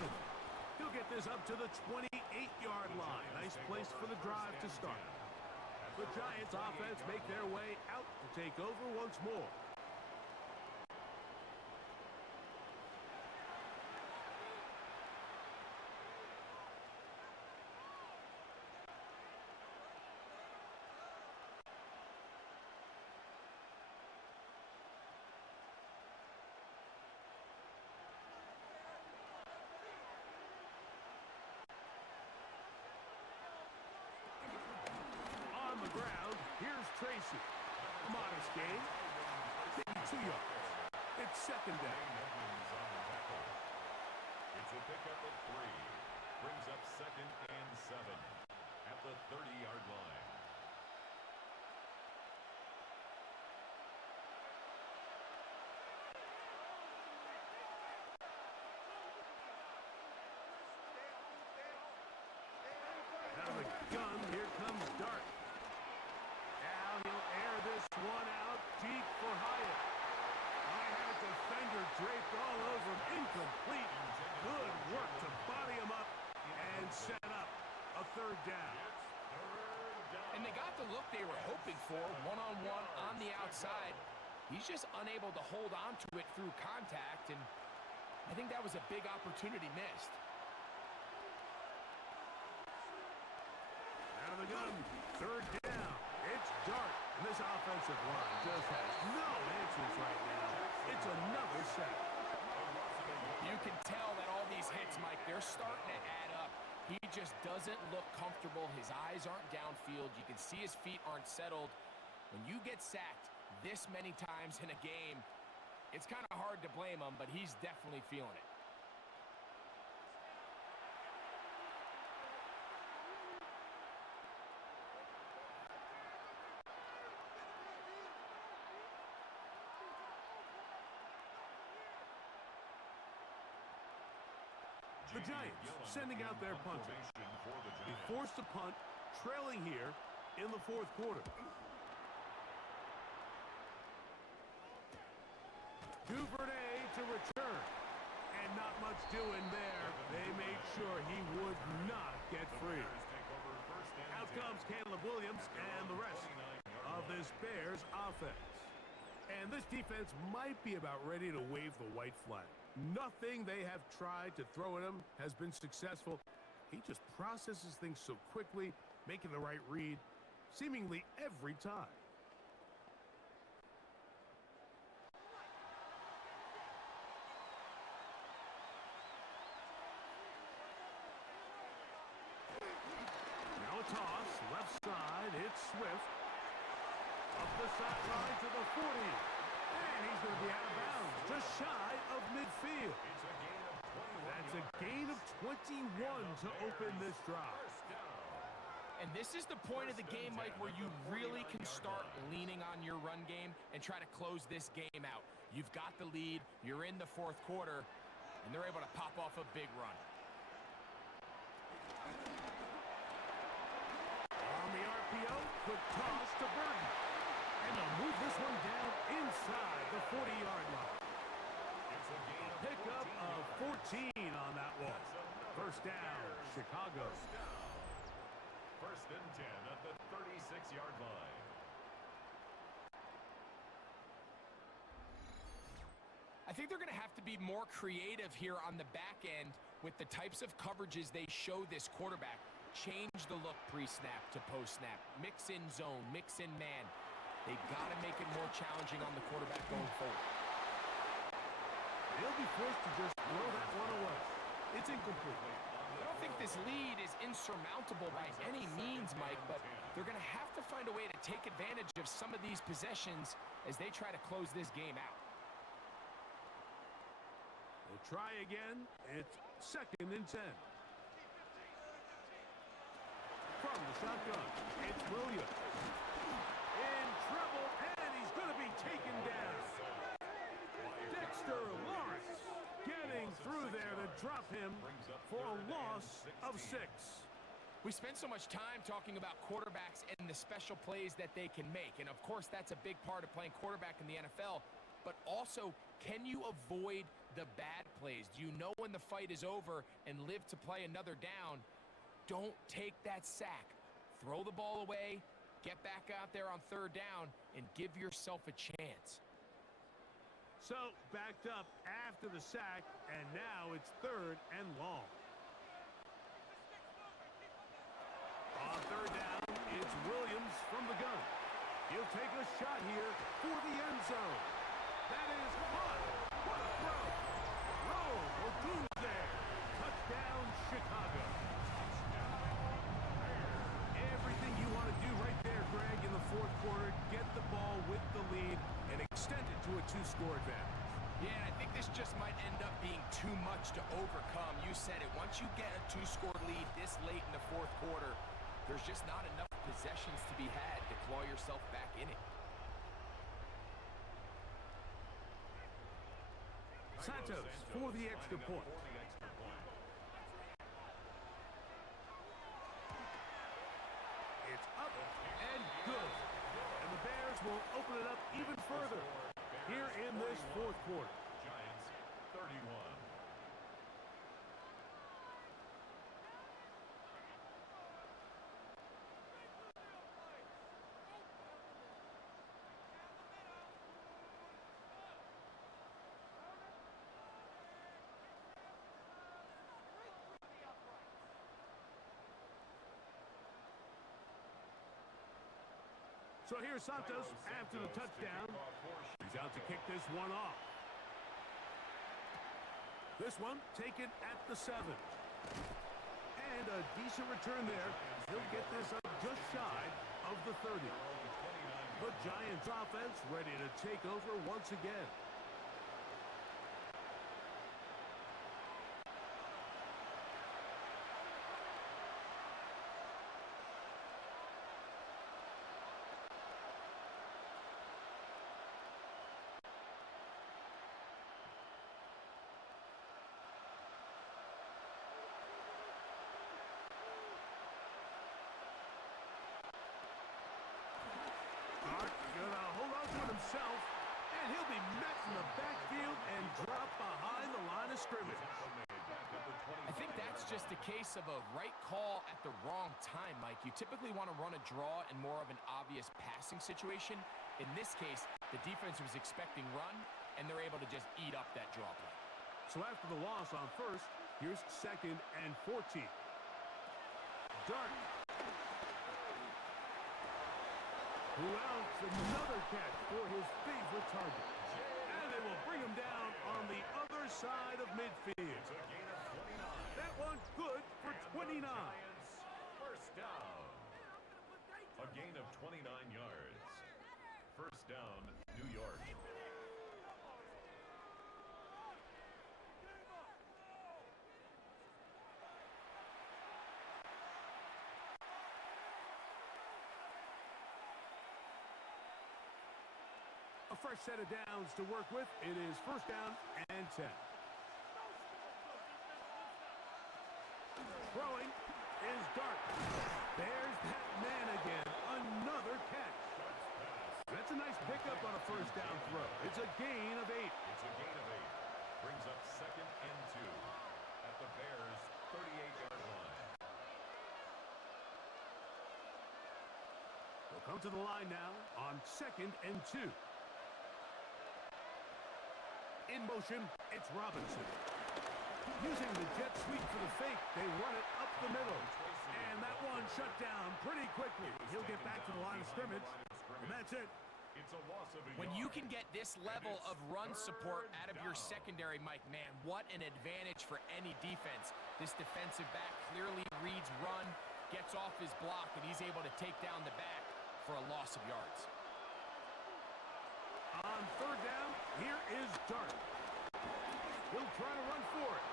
He'll get this up to the 28-yard line. Nice place for the drive to start. The Giants offense make their way out to take over once more. On the ground, here's Tracy. Modest gain. Maybe 2 yards. It's second down. Edmonds on the tackle. It's a pickup of 3. Brings up 2nd and 7 at the 30-yard line. Out of the gun, here comes Dart. Now he'll air this one out deep for Hyatt. I had a defender draped all over him. Incomplete. Good work to body him up and set up a third down. And they got the look they were hoping for, one-on-one on the outside. He's just unable to hold on to it through contact, and I think that was a big opportunity missed. Out of the gun, third down. It's Dart. And this offensive line just has no answers right now. It's another sack. You can tell that all these hits, Mike, they're starting to add up. He just doesn't look comfortable. His eyes aren't downfield. You can see his feet aren't settled. When you get sacked this many times in a game, it's kind of hard to blame him, but he's definitely feeling it. The Giants sending out their punter. He forced a punt, trailing here in the fourth quarter. Duvernay to return. And not much doing there. They made sure he would not get free. Out comes Caleb Williams and the rest of this Bears offense. And this defense might be about ready to wave the white flag. Nothing they have tried to throw at him has been successful. He just processes things so quickly, making the right read, seemingly every time. Now a toss, left side, it's Swift. Up the sideline to the 40. And he's going to be out of bounds, just shy of midfield. That's a gain of 21 to open this drive. And this is the point of the game, Mike, where you really can start leaning on your run game and try to close this game out. You've got the lead, you're in the fourth quarter, and they're able to pop off a big run. On the RPO, quick toss to Burton. And they'll move this one down inside the 40-yard line. A pickup of 14 on that one. First down, Chicago. First and 10 at the 36-yard line. I think they're going to have to be more creative here on the back end with the types of coverages they show this quarterback. Change the look pre-snap to post-snap. Mix in zone, mix in man. They got to make it more challenging on the quarterback going forward. They'll be forced to just throw that one away. It's incomplete. I don't think this lead is insurmountable by any means, Mike, but they're going to have to find a way to take advantage of some of these possessions as they try to close this game out. They'll try again. It's second and 10. From the shotgun, it's Williams. In trouble, and he's going to be taken down. Dexter Lawrence getting through there to drop him for a loss of 6. We spend so much time talking about quarterbacks and the special plays that they can make, and of course that's a big part of playing quarterback in the NFL, but also, can you avoid the bad plays? Do you know when the fight is over and live to play another down? Don't take that sack. Throw the ball away, get back out there on third down and give yourself a chance. So, backed up after the sack, and now it's third and long. On third down, it's Williams from the gun. He'll take a shot here for the end zone. That is caught. What a throw. Roll, Gxlden there. Touchdown, Chicago. Everything you want to do right there, Greg, in the fourth quarter. Get the ball with the lead and extend it to a two-score advantage. Yeah, I think this just might end up being too much to overcome. You said it. Once you get a two-score lead this late in the fourth quarter, there's just not enough possessions to be had to claw yourself back in it. Santos for the extra point. It's up and good. And the Bears will open it up even further here in this fourth quarter. Giants 31. So here's Santos after the touchdown. He's out to kick this one off. This one taken at the 7. And a decent return there. He'll get this up just shy of the 30. The Giants offense ready to take over once again. Gonna hold on to it himself, and he'll be met in the backfield and drop behind the line of scrimmage. I think that's just a case of a right call at the wrong time, Mike. You typically want to run a draw in more of an obvious passing situation. In this case, the defense was expecting run, and they're able to just eat up that draw play. So after the loss on first, here's 2nd and 14. Dart. Who else? Another catch for his favorite target. And they will bring him down on the other side of midfield. That one good for 29. First down. A gain of 29 yards. First down, New York. A fresh set of downs to work with. It is first down and 10. Throwing is Dart. There's that man again. Another catch. That's a nice pickup on a first down throw. It's a gain of 8. It's a gain of 8. Brings up 2nd and 2 at the Bears' 38-yard line. We'll come to the line now on 2nd and 2. In motion, it's Robinson. Using the jet sweep for the fake, they run it up the middle. And that one shut down pretty quickly. He'll get back to the line of scrimmage, and that's it. It's a loss of a When yard. you can get this level of run support out of your secondary, Mike, man, what an advantage for any defense. This defensive back clearly reads run, gets off his block, and he's able to take down the back for a loss of yards. On third down, here is Dart. He'll try to run for it.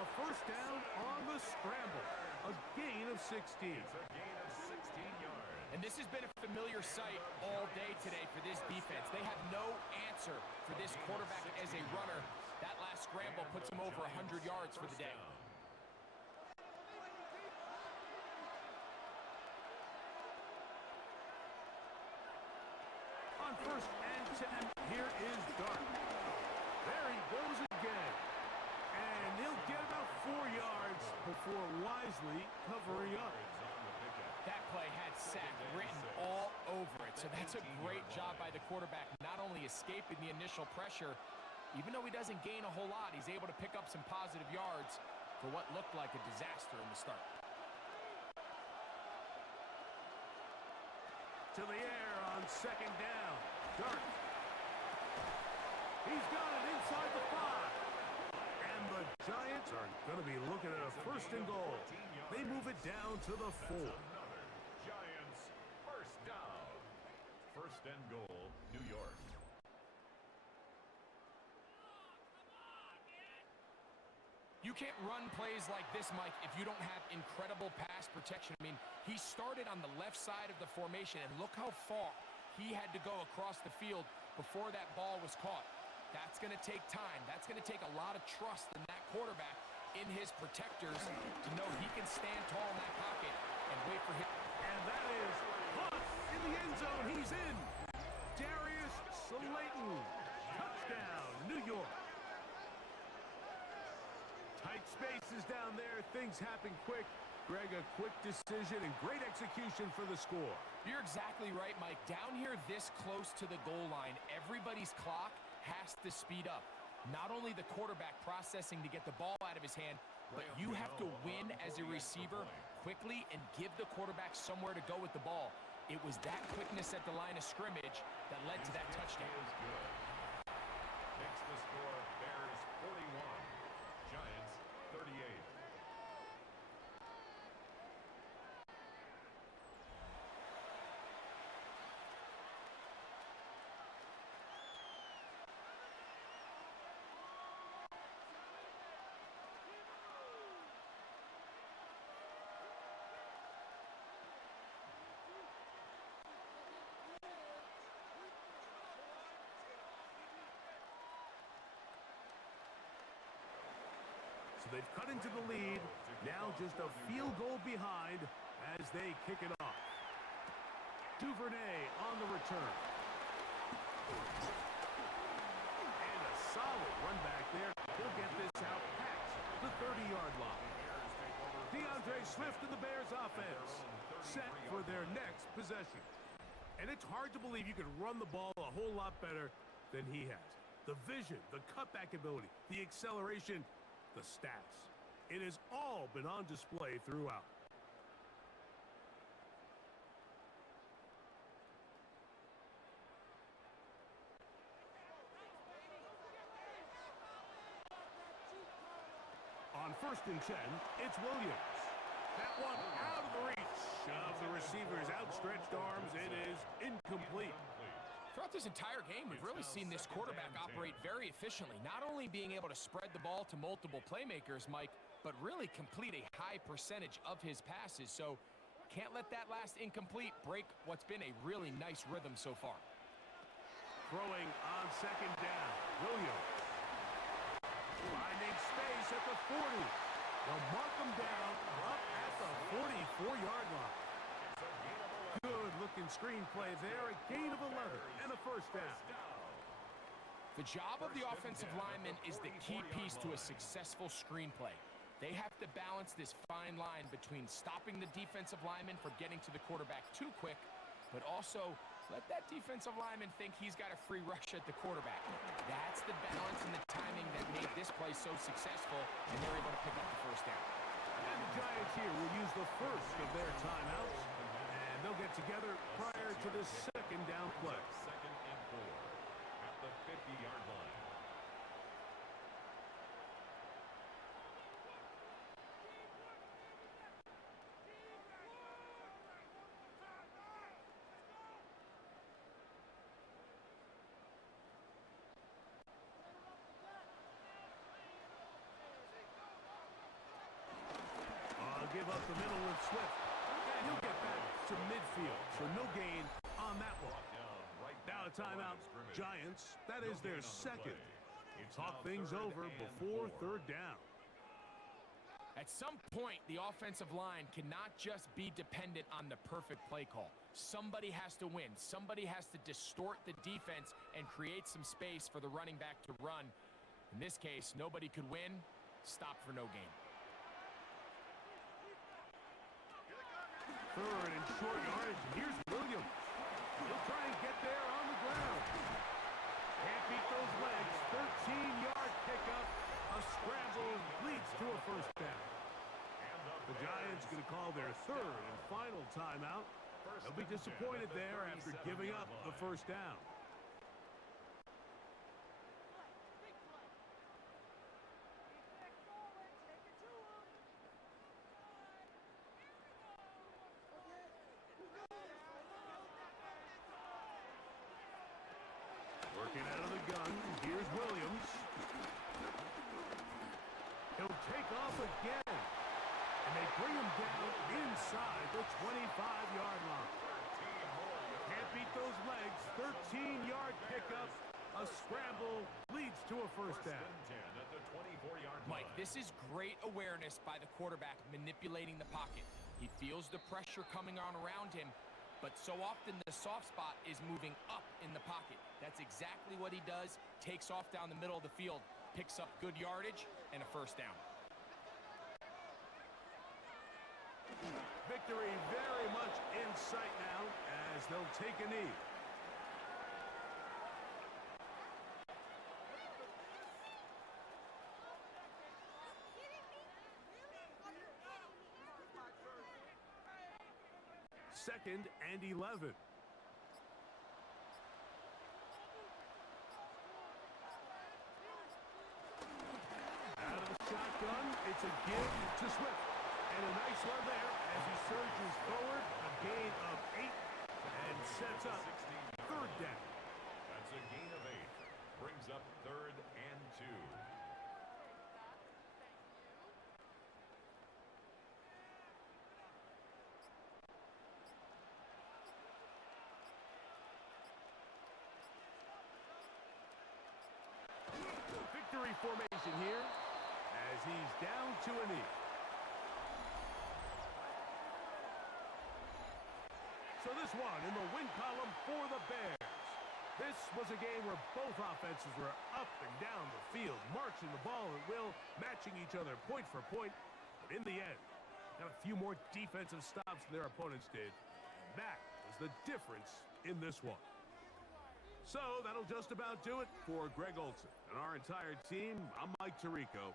A first down on the scramble. A gain of 16. It's a gain of 16 yards. And this has been a familiar sight all day today for this defense. They have no answer for this quarterback as a runner. That last scramble puts him over 100 yards for the day. On first and 10, here is Dart. There he goes again. And he'll get about 4 yards before wisely covering up. That play had sack So that's a great job by the quarterback, not only escaping the initial pressure, even though he doesn't gain a whole lot, he's able to pick up some positive yards for what looked like a disaster in the start. To the air on second down. Dart. He's got it inside the 5. And the Giants are going to be looking at a first and goal. They move it down to the 4. Giants first down. First and goal, New York. You can't run plays like this, Mike, if you don't have incredible pass protection. I mean, he started on the left side of the formation, and look how far he had to go across the field before that ball was caught. That's going to take time. That's going to take a lot of trust in that quarterback, in his protectors, to know he can stand tall in that pocket and wait for him. And that is caught in the end zone. He's in. Darius Slayton. Touchdown, New York. Tight spaces down there. Things happen quick. Greg, a quick decision and great execution for the score. You're exactly right, Mike. Down here this close to the goal line, everybody's clock has to speed up. Not only the quarterback processing to get the ball out of his hand, but you have to win as a receiver quickly and give the quarterback somewhere to go with the ball. It was that quickness at the line of scrimmage that led to that touchdown. Makes the score Bears 41, Giants 38. So they've cut into the lead. Now just a field goal behind as they kick it off. Duvernay on the return. And a solid run back there. He'll get this out past the 30-yard line. DeAndre Swift and the Bears offense set for their next possession. And it's hard to believe you could run the ball a whole lot better than he has. The vision, the cutback ability, the acceleration, the stats. It has all been on display throughout. On first and 10, it's Williams. That one out of the reach of the receiver's outstretched arms. It is incomplete. Throughout this entire game, we've really seen this quarterback operate very efficiently, not only being able to spread the ball to multiple playmakers, Mike, but really complete a high percentage of his passes. So can't let that last incomplete break what's been a really nice rhythm so far. Throwing on second down, Williams. Finding space at the 40. They'll mark him down up at the 44-yard line. Good-looking screenplay there, a gain of 11 and a first down. The job of the offensive lineman is the key piece to a successful screenplay. They have to balance this fine line between stopping the defensive lineman from getting to the quarterback too quick, but also let that defensive lineman think he's got a free rush at the quarterback. That's the balance and the timing that made this play so successful, and they're able to pick up the first down. And the Giants here will use the first of their timeouts. They'll get together prior to the second down play. Second and 4 at the 50-yard line. Give up the middle with Swift. And he'll get back to midfield, so no gain on that one. Now a timeout. Giants, that is their second. Talk things over before third down. At some point, the offensive line cannot just be dependent on the perfect play call. Somebody has to win. Somebody has to distort the defense and create some space for the running back to run. In this case, nobody could win. Stop for no gain. Third and short yardage. Here's Williams. He'll try and get there on the ground. Can't beat those legs. 13-yard pickup. A scramble leads to a first down. The Giants going to call their third and final timeout. They'll be disappointed there after giving up the first down. Working out of the gun, here's Williams. He'll take off again. And they bring him down inside the 25-yard line. Can't beat those legs. 13-yard pickup. A scramble leads to a first down. Mike, this is great awareness by the quarterback manipulating the pocket. He feels the pressure coming on around him, but so often the soft spot is moving up in the pocket. That's exactly what he does. Takes off down the middle of the field, picks up good yardage, and a first down. Victory very much in sight now as they'll take a knee. Second and 11. Out of the shotgun, it's a give to Swift. And a nice one there as he surges forward, a gain of 8, and sets up third down. That's a gain of 8. Brings up third and 2. Victory formation here as he's down to a knee. So this one in the win column for the Bears. This was a game where both offenses were up and down the field, marching the ball at will, matching each other point for point. But in the end, got a few more defensive stops than their opponents did. And that was the difference in this one. So that'll just about do it for Gxlden and our entire team. I'm Mike Tirico.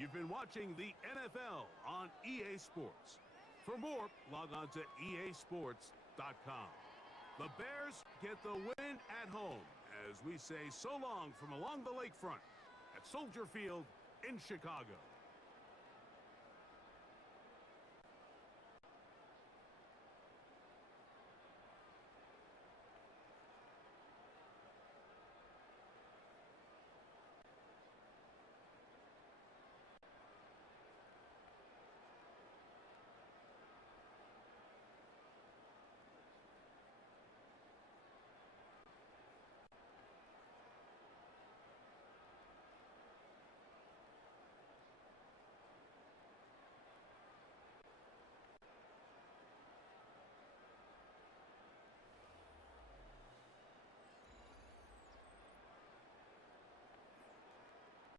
You've been watching the NFL on EA Sports. For more, log on to easports.com. The Bears get the win at home as we say so long from along the lakefront at Soldier Field in Chicago.